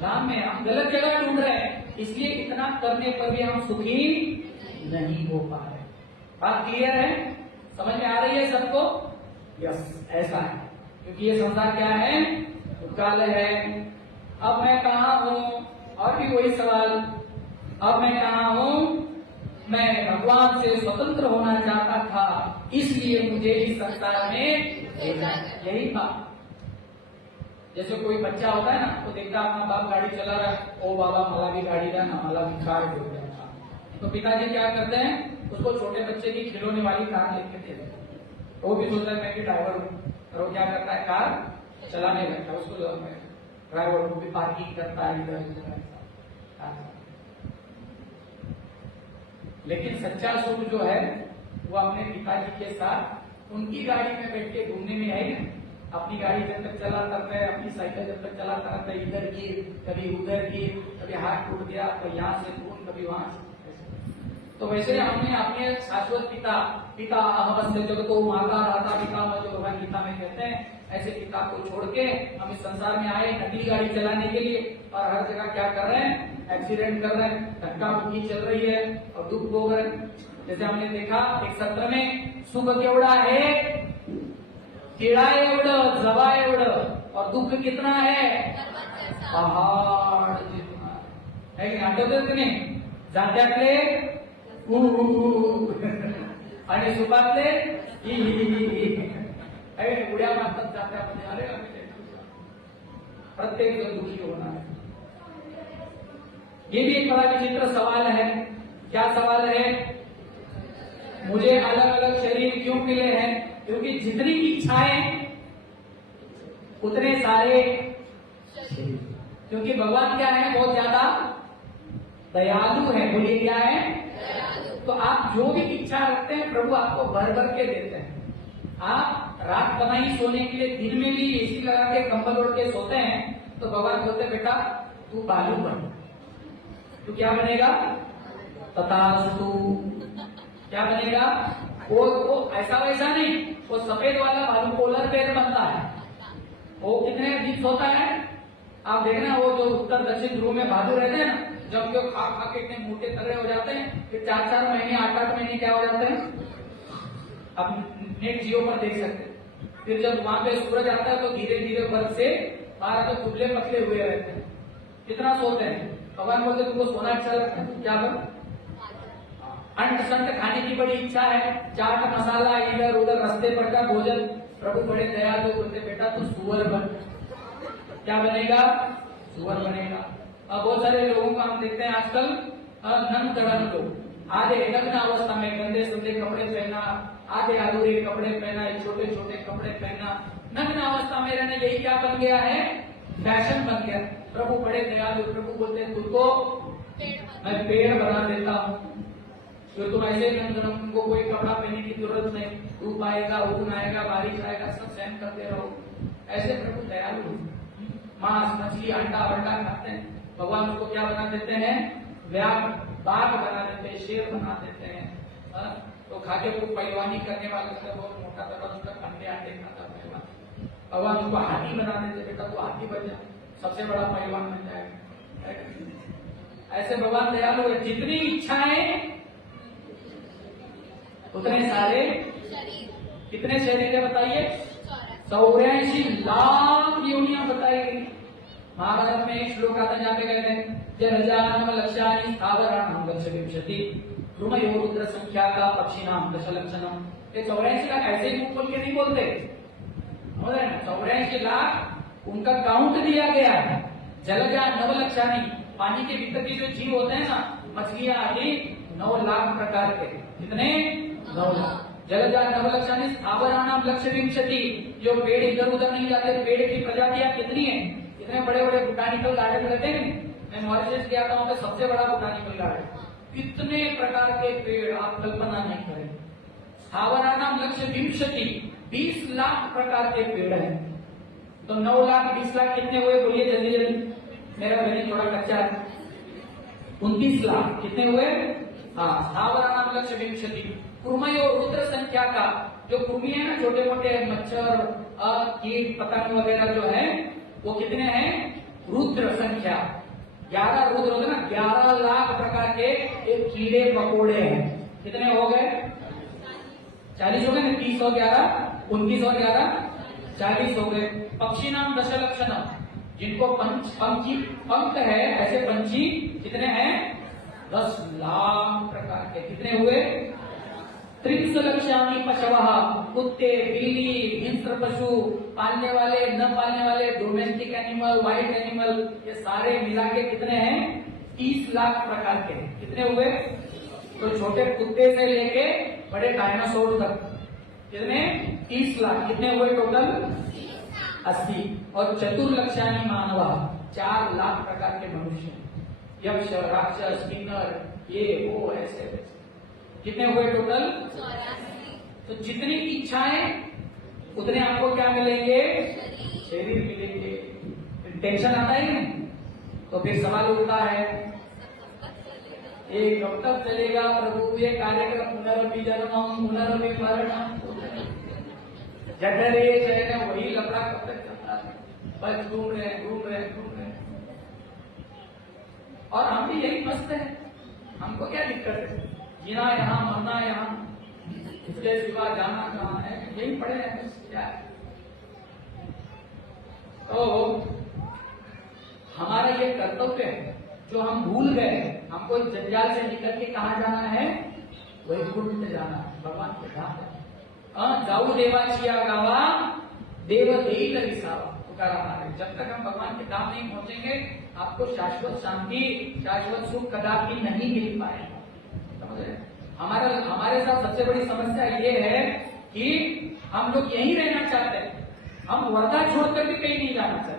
धाम में। हम गलत जगह ढूंढ रहे हैं, इसलिए इतना करने पर भी हम सुखी नहीं हो पा रहे। बात क्लियर है, समझ में आ रही है सबको। यस, ऐसा है, क्योंकि ये संसार क्या है, दुखालय है। अब मैं कहा हूं, और भी वही सवाल, अब मैं कहा हूं, मैं भगवान से स्वतंत्र होना चाहता था, इसलिए मुझे इस संसार में भेजा। यही बात। जैसे कोई बच्चा होता है ना, तो देखता अपना बाप गाड़ी चला रहा है, ओ बाबा मला भी गाड़ी का ना, मला भी कार दे दे। तो पिताजी क्या करते हैं, उसको छोटे बच्चे की खिलौने वाली कार लेके दे देते। वो भी सोचता है मैं भी ड्राइवर हूँ, और वो क्या करता है, कार चलाने लगता है, उसको ड्राइवर को भी पार्किंग करता है इधर। लेकिन सच्चा सुख जो है वो अपने पिताजी के साथ उनकी गाड़ी में बैठ के घूमने में है ना। अपनी गाड़ी जब तक चलाता रहे, अपनी साइकिल जब तक चलाता रहता है, इधर की कभी उधर की, कभी हाथ टूट गया तो यहाँ से खून, कभी वहां से। तो वैसे हमने अपने शाश्वत पिता अहमद जगतो माता राता पिता, जो भगवान गीता में कहते हैं, ऐसे पिता को छोड़ के हम इस संसार में आए नकली गाड़ी चलाने के लिए, और हर जगह क्या कर रहे हैं, एक्सीडेंट कर रहे हैं, धक्का मुक्की चल रही है और दुख भोग रहे हैं। जैसे हमने देखा एक सत्र में, सुख केवड़ा है, कीड़ा एवढं, जवा एवढं, और दुख कितना है, पहाड़ जितना है। आठवत की नाही, जात्यातले आणि सुखातले उड्या मारतात जात्यामध्ये। अरे प्रत्येक जण दुखी होना है। ये भी एक बड़ा विचित्र सवाल है। क्या सवाल है, मुझे अलग अलग शरीर क्यों मिले हैं, क्योंकि जितनी इच्छाएं उतने सारे शरीर। क्योंकि भगवान क्या है, बहुत ज्यादा दयालु है। बोलिए क्या है, तो आप जो भी इच्छा रखते हैं प्रभु आपको भर भर के देते हैं। आप रात बनाई सोने के लिए, दिन में भी एसी लगा के कंबल ओढ़ के सोते हैं, तो भगवान बोलते बेटा तू बालू बन। तू क्या बनेगा, तथास्तु। क्या बनेगा, वो ऐसा वैसा नहीं, वो सफेद वाला भालू पोलर बेर बनता है। वो कितने दिन सोता है, आप देखना, वो जो उत्तर दक्षिण ध्रुव में भालू रहते हैं ना, जब जो खा खा के इतने मोटे तगड़े हो जाते हैं, फिर 4-4 महीने 8-8 महीने क्या हो जाते हैं, आप नेट जियो पर देख सकते हैं। फिर जब वहां पे सूरज आता है तो धीरे धीरे बर्फ से बाहर तो दुबले पतले हुए रहते हैं। कितना सोते हैं, भगवान बोलते तुमको सोना अच्छा लगता है, क्या कर, अंट संट खाने की बड़ी इच्छा है, चाट मसाला इधर उधर रास्ते पर का भोजन। प्रभु बड़े दयालु बोलते बेटा तू सुअर बन। क्या बनेगा, सुअर बनेगा। अब बहुत सारे लोगों को हम देखते हैं आजकल, नन तड़न लोग, आधे नग्न अवस्था में गंदे संदे कपड़े पहना, आधे अधूरे कपड़े पहना, छोटे छोटे कपड़े पहना, नग्न अवस्था में रहना, यही क्या बन गया है, फैशन बन गया। प्रभु बड़े दयालु, प्रभु बोलते हैं तुझको मैं पेड़ बना देता हूँ, फिर तुम ऐसे तुमको कोई कपड़ा पहनने की जरूरत नहीं, धूप आएगा, ऊन आएगा, बारिश आएगा, सब सहन करते रहो। ऐसे प्रभु दयालु, मांस मछली अंडा वंडा खाते हैं, भगवान उसको क्या बना देते हैं, बाघ बना देते हैं, शेर बना देते हैं। तो खाके वो पहलवानी करने वाले का बहुत मोटा दबा उसका अंडे खाता पहलवान, भगवान उसको हाथी बना देते, बेटा तो हाथी बन जा, सबसे बड़ा पहलवान बन जाएगा। ऐसे भगवान दयालु है, जितनी इच्छाएं उतने सारे कितने शरीर है बताइए, 84 लाख योनियां बताई गई। महाभारत में एक श्लोक आता जहाँ पे कहते हैं जरजानम लक्ष्यानि स्थावराणाम लक्ष्य विंशति ध्रुमयो रुद्र संख्या का पक्षिणाम दश लक्षणम। ये 84 लाख ऐसे ही बोल के नहीं बोलते, 84 लाख उनका काउंट दिया गया है। जलजा नव लक्षानी, पानी के भीतर के जो जीव होते हैं ना, मछलियां आदि 9 लाख प्रकार के, कितने 9 लाख। जलजा नव लक्षानी स्थावराणाम लक्ष्य विंशति, जो पेड़ इधर उधर नहीं जाते, पेड़ की प्रजातियां कितनी है, इतने बड़े बड़े बोटानिकल गार्डन रहते हैं। मैं मॉरिशस गया था, वहां पे सबसे बड़ा बोटानिकल गार्डन, कितने प्रकार के पेड़ आप कल्पना नहीं करेंगे। स्थावराणाम लक्ष्य विंशति, 20 लाख प्रकार के पेड़ हैं। तो 9 लाख 20 लाख कितने हुए बोलिए जल्दी जल्दी, मेरा गणित थोड़ा कच्चा है। 29 लाख कितने हुए, हाँ। स्थावराणाम लक्ष्य विंशति कुर्मयो रुद्र संख्या का, जो कुर्मी है ना, छोटे मोटे मच्छर कीट पतंग वगैरह जो है, वो कितने हैं, रुद्र संख्या 11 रुद्र होते ना, 11 लाख प्रकार के एक कीड़े पकोड़े हैं। कितने हो गए, 40 हो गए ना, 30 और 11 29 और 11 40 हो गए। पक्षी नाम दश लक्षणम, जिनको पंख है, ऐसे पंछी कितने हैं, 10 लाख प्रकार के। कितने हुए, 30 लक्षानी पशवः, कुत्ते बिल्ली हिंस्र पशु, पालने वाले न पालने वाले, डोमेस्टिक एनिमल वाइल्ड एनिमल, ये सारे मिला के कितने हैं, 30 लाख प्रकार के। कितने हुए, तो छोटे कुत्ते से लेके बड़े डायनासोर तक कितने, 30 लाख। कितने हुए टोटल, 80। और चतुर्लक्षानी मानव, 4 लाख प्रकार के मनुष्य, यक्ष राक्षस किन्नर ये वो ऐसे। कितने हुए टोटल, 84। तो जितनी इच्छाएं उतने आपको क्या मिलेंगे, शरीर मिलेंगे। टेंशन आता है ना, तो फिर सवाल उठता है, एक कब तक चलेगा प्रभु ये कार्यक्रम, पुनरअपि जन्मम पुनरअपि मरणम, जठरे शयन, वही लफड़ा कब तक चलता है, बस घूम रहे घूम रहे घूम रहे। और हम भी यही मस्त है, हमको क्या दिक्कत है, जीना यहाँ मरना यहाँ, इसके सिवा जाना कहाँ है, यही पड़े हैं क्या है। तो हमारा ये कर्तव्य है जो हम भूल गए, हमको इस जंजाल से निकल के कहाँ जाना है, वैकुंठ में जाना है, भगवान के धाम। जाऊ देवाचिया गावा देव देई लगिसावा, जब तक हम भगवान के धाम नहीं पहुंचेंगे आपको शाश्वत शांति शाश्वत सुख कदापि नहीं मिल पाएगा। हमारे साथ सबसे बड़ी समस्या ये है कि हम लोग यहीं रहना चाहते हैं, हम वर्धा छोड़कर भी कहीं नहीं जाना चाहते।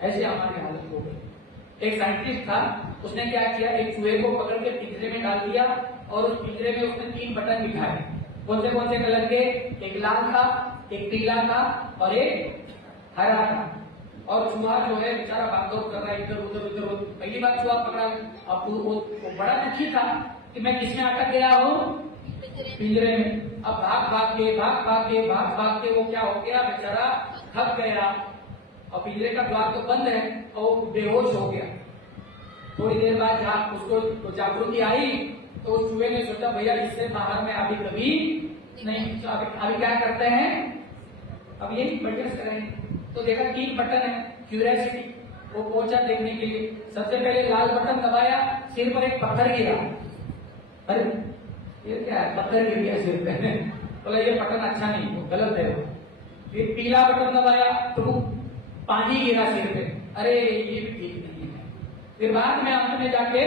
ऐसे हमारी हालत हो गई। एक साइंटिस्ट था, उसने क्या किया, एक चूहे को पकड़ के पिंजरे में डाल दिया और उस पिंजरे में उसने 3 बटन बिठाए। कौन से कलर के, एक लाल था, एक पीला था और एक हरा था। और चूहा जो है बेचारा भागदौड़ कर रहा है इधर उधर। पहली बार चूहा पकड़ा, अब वो बड़ा दुखी था कि मैं किसमें अटक गया हूँ, पिंजरे में। अब भाग भाग के वो क्या हो गया, बेचारा थक गया और पिंजरे का द्वार तो बंद है और वो बेहोश हो गया। थोड़ी देर बाद उसको जागृति आई तो उस चूहे ने सोचा भैया इससे बाहर में अभी कभी नहीं, तो अभी क्या करते हैं, अब यही बढ़िया से करेंगे। तो देखा 3 बटन है, क्यूरियोसिटी, वो पहुंचा देखने के लिए। सबसे पहले लाल बटन दबाया, सिर पर एक पत्थर गिरा, अरे ये क्या है, पत्थर गिर गया सिर पे, बोला ये बटन अच्छा नहीं, वो गलत है। फिर पीला बटन दबाया तो पानी गिरा सिर पे, अरे ये भी ठीक नहीं है। फिर बाद में अंत में जाके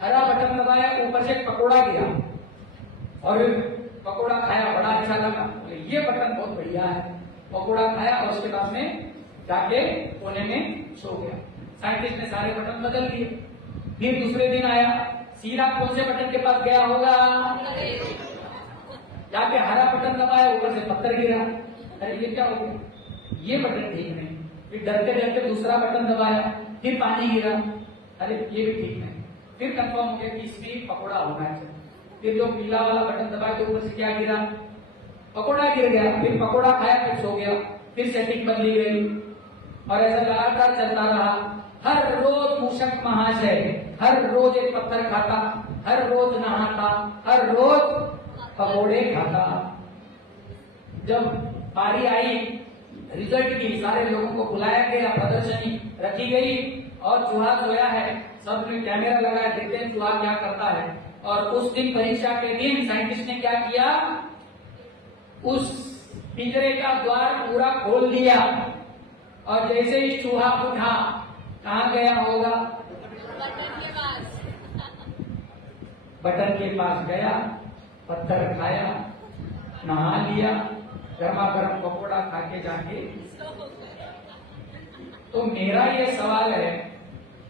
हरा बटन दबाया, ऊपर से पकोड़ा गिरा और पकोड़ा खाया, बड़ा अच्छा लगा, ये बटन बहुत बढ़िया है। पकोड़ा खाया और उसके बाद में जाके कोने में सो गया। साइंटिस्ट ने सारे बटन बदल दिए। फिर दूसरे दिन आया, सीधा कौन से बटन के पास गया होगा? जाके हरा बटन दबाया, ऊपर से पत्थर गिरा। अरे ये क्या हो गया? ये बटन ठीक नहीं। फिर डरते डरते दूसरा बटन दबाया, फिर पानी गिरा। अरे ये भी ठीक नहीं। फिर कंफर्म हो गया कि इसमें पकौड़ा होना चाहिए। फिर जो पीला वाला बटन दबाया तो ऊपर से क्या गिरा? पकौड़ा गिर गया। फिर पकौड़ा खाया, फिर सो गया। फिर सेटिंग बदली गई और ऐसा लगातार चलता रहा। हर रोज मूषक महाशय हर रोज एक पत्थर खाता, हर रोज नहाता, हर रोज पकौड़े खाता। जब पारी आई रिजल्ट की, सारे लोगों को बुलाया गया, प्रदर्शनी रखी गई और चूहा सोया है। सबने कैमरा लगाया, देखते हैं चूहा क्या करता है। और उस दिन परीक्षा के दिन साइंटिस्ट ने क्या किया? उस पिंजरे का द्वार पूरा खोल दिया और जैसे ही चूहा उठा, कहाँ गया होगा? बटन के पास गया, पत्थर खाया, नहा लिया, गर्मा गर्म पकौड़ा खा के जाके। तो मेरा ये सवाल है,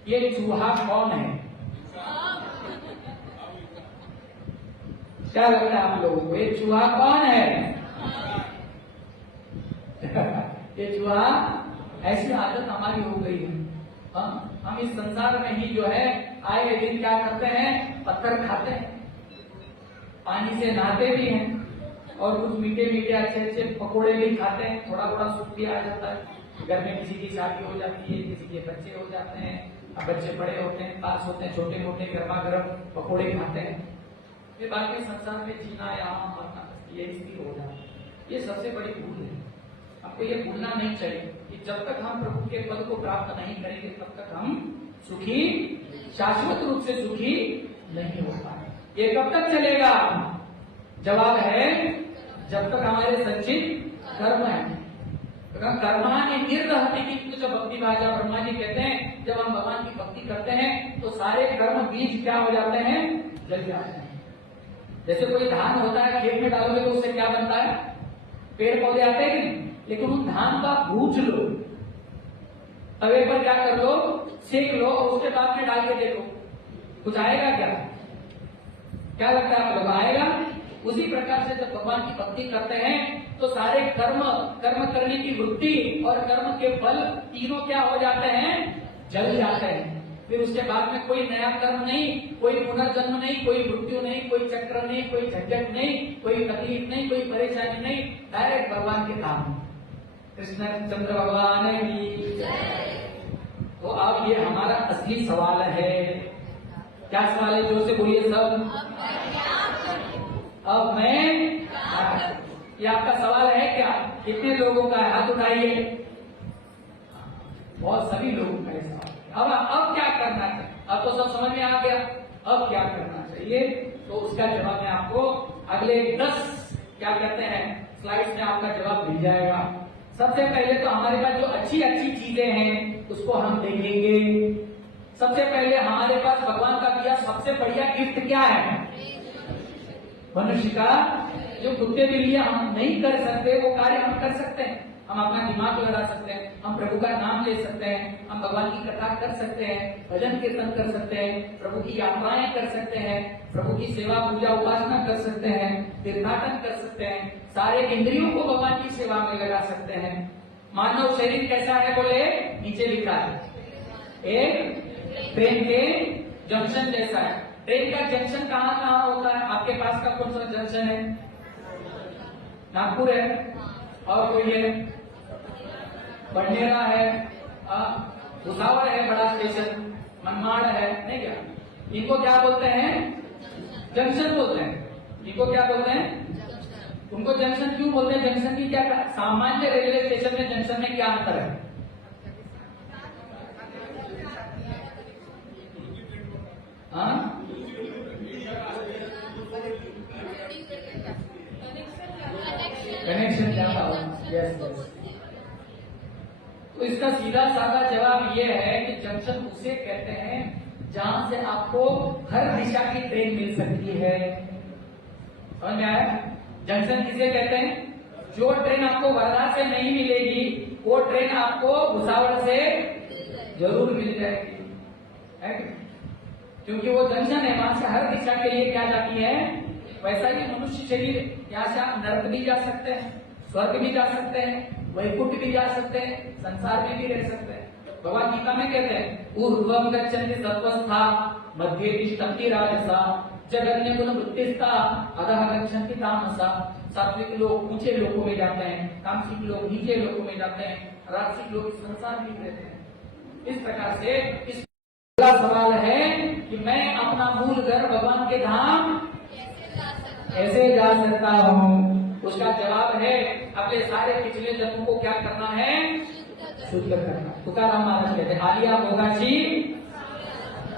ये चूहा कौन है? क्या लगता है आप लोगों को, ये चूहा कौन है? ये चूहा, ऐसी आदत हमारी हो गई है। हम इस संसार में ही जो है आए दिन क्या करते हैं? पत्थर खाते हैं, पानी से नहाते भी हैं और कुछ मीठे मीठे अच्छे अच्छे पकोड़े भी खाते हैं। थोड़ा थोड़ा सुख भी आ जाता है। घर में किसी की शादी हो जाती है, किसी के बच्चे हो जाते हैं, अब बच्चे बड़े होते हैं, पास होते हैं, छोटे मोटे गर्मा गर्म पकोड़े खाते हैं। फिर बाकी संसार में जीना यहाँ मरना, ये स्थिति हो जाती है। ये सबसे बड़ी भूल है। आपको ये भूलना नहीं चाहिए कि जब तक हम प्रभु के पद को प्राप्त नहीं करेंगे तब तक हम सुखी, शाश्वत रूप से सुखी नहीं हो पाएंगे। ये कब तक चलेगा? जवाब है जब तक हमारे संचित कर्म है। कर्मानि निर्दहति की जो भक्ति भाषा ब्रह्मा जी कहते हैं, जब हम भगवान की भक्ति करते हैं तो सारे कर्म बीज क्या हो जाते हैं? जल जाते हैं। जैसे कोई धान होता है, खेत में डालोगे तो उससे क्या बनता है? पेड़ पौधे आते हैं कि नहीं? लेकिन उन धान का भूज लो, तवे पर क्या कर लो? सेक लो और उसके बाद में डाल के देखो, कुछ आएगा क्या? क्या लगता है आप लोग, आएगा? उसी प्रकार से जब भगवान की भक्ति करते हैं तो सारे कर्म करने की वृत्ति और कर्म के फल तीनों क्या हो जाते हैं? जल जाते हैं। फिर उसके बाद में कोई नया कर्म नहीं, कोई पुनर्जन्म नहीं, कोई मृत्यु नहीं, कोई चक्र नहीं, कोई झंझट नहीं, कोई तकलीफ नहीं, कोई परेशानी नहीं, डायरेक्ट भगवान के धाम। कृष्ण चंद्र भगवान की। तो अब ये हमारा असली सवाल है। क्या सवाल है? जोर से बोलिए सब। अब मैं, ये आपका सवाल है क्या? कितने लोगों का है? हाथ उठाइए। बहुत सभी लोगों का सवाल है। अब क्या करना चाहिए? अब तो सब समझ में आ गया। अब क्या करना चाहिए? तो उसका जवाब मैं आपको अगले 10 क्या कहते हैं स्लाइड्स में आपका जवाब मिल जाएगा। सबसे पहले तो हमारे पास जो अच्छी अच्छी चीजें हैं उसको हम देखेंगे। सबसे पहले हमारे पास भगवान का दिया सबसे बढ़िया गिफ्ट क्या है? मनुष्य का। जो कुत्ते के लिए हम नहीं कर सकते वो कार्य हम कर सकते हैं। हम अपना दिमाग लगा सकते हैं, हम प्रभु का नाम ले सकते हैं, हम भगवान की कथा कर सकते हैं, भजन कीर्तन कर सकते हैं, प्रभु की यात्राएं कर सकते हैं, प्रभु की सेवा पूजा उपासना कर सकते हैं, तीर्थाटन कर सकते हैं, सारे इंद्रियों को भगवान की सेवा में लगा सकते हैं। मानव शरीर कैसा है बोले? नीचे लिखा है, एक ट्रेन के जंक्शन जैसा है। ट्रेन का जंक्शन कहाँ कहाँ होता है? आपके पास का कौन सा जंक्शन है? नागपुर है, और कोई है बंडेरा है, भुसावल है, बड़ा स्टेशन मनमाड़ है, नहीं क्या? इनको क्या बोलते हैं? जंक्शन बोलते हैं। इनको क्या बोलते हैं? उनको जंक्शन क्यों बोलते हैं? जंक्शन की क्या, सामान्य रेलवे स्टेशन में जंक्शन में क्या अंतर है? कनेक्शन ज्यादा हो। यस। तो इसका सीधा साधा जवाब यह है कि जंक्शन उसे कहते हैं जहां से आपको हर दिशा की ट्रेन मिल सकती है। समझ में आया? जंक्शन किसे कहते हैं? जो ट्रेन आपको वर्धा से नहीं मिलेगी वो ट्रेन आपको भुसावल से जरूर मिल जाएगी। क्योंकि वो जंक्शन है, वहां से हर दिशा के लिए क्या जाती है। वैसा ही मनुष्य शरीर, यहाँ से आप नरक भी जा सकते हैं, स्वर्ग भी जा सकते हैं, वैकुंठ भी जा सकते हैं, संसार में भी रह सकते हैं। भगवान गीता में कहते हैं ऊर्ध्वं गच्छन्ति सत्त्वस्था मध्ये तिष्ठन्ति राजसा जगन्य गुण वृत्तिस्था अधः गच्छन्ति तामसा। सात्विक लोग ऊंचे लोगों में जाते हैं, तामसिक लोग नीचे लोगों में जाते हैं, राजसिक लोग संसार में रहते हैं। इस प्रकार से इस अगला सवाल है कि मैं अपना मूल घर भगवान के धाम कैसे जा सकता हूँ। उसका जवाब है अपने सारे पिछले जन्मों को क्या करना है, शुद्ध करना। तुकाराम महाराज कहते हैं आलिया भोगाची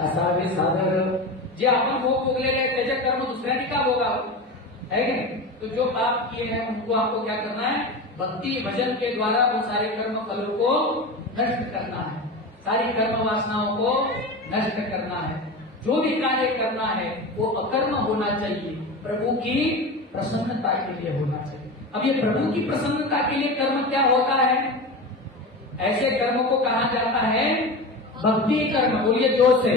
असावे सादर, जे आपण भोग भोगलेले त्याचे कर्म दुसऱ्याने का भोगावं, है कि नहीं। तो जो पाप किए हैं उनको आपको क्या करना है, भक्ति भजन के द्वारा वो सारे कर्म फलों को नष्ट करना है, सारी कर्म वासनाओं को नष्ट करना है। जो भी कार्य करना है वो अकर्म होना चाहिए, प्रभु की प्रसन्नता के लिए होना चाहिए। अब ये प्रभु की प्रसन्नता के लिए कर्म क्या होता है, ऐसे कर्म को कहा जाता है भक्ति कर्म। बोलिए जोर से,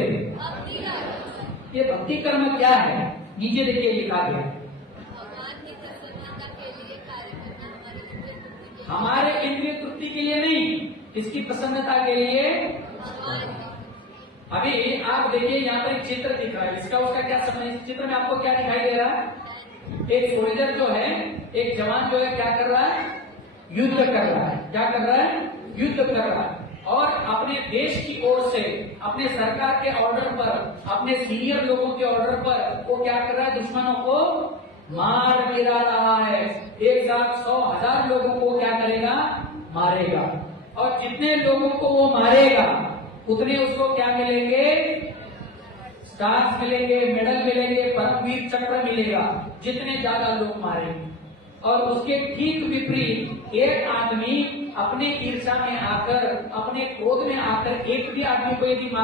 ये भक्ति कर्म क्या है, नीचे देखिए लिखा गया हमारे इंद्रिय तृप्ति के लिए नहीं, इसकी प्रसन्नता के लिए। अभी आप देखिए यहाँ पर एक चित्र दिख रहा है, इसका उसका क्या संबंध। इस चित्र में आपको क्या दिखाई दे रहा है, एक सोल्जर जो है, एक जवान जो है क्या कर रहा है, युद्ध कर रहा है। क्या कर रहा है, युद्ध कर रहा है। और अपने देश की ओर से, अपने सरकार के ऑर्डर पर, अपने सीनियर लोगों के ऑर्डर पर वो क्या कर रहा है, दुश्मनों को मार गिरा रहा है। एक साथ 100,000 लोगों को क्या करेगा, मारेगा। और जितने लोगों को वो मारेगा उतने उसको क्या मिलेंगे, स्टार्स मिलेंगे, मेडल मिलेंगे, परमवीर चक्र मिलेगा, जितने ज्यादा लोग मारेंगे। और उसके ठीक विपरीत एक आदमी अपने ईर्ष्या में आकर, अपने क्रोध में आकर एक भी आदमी को यदि मार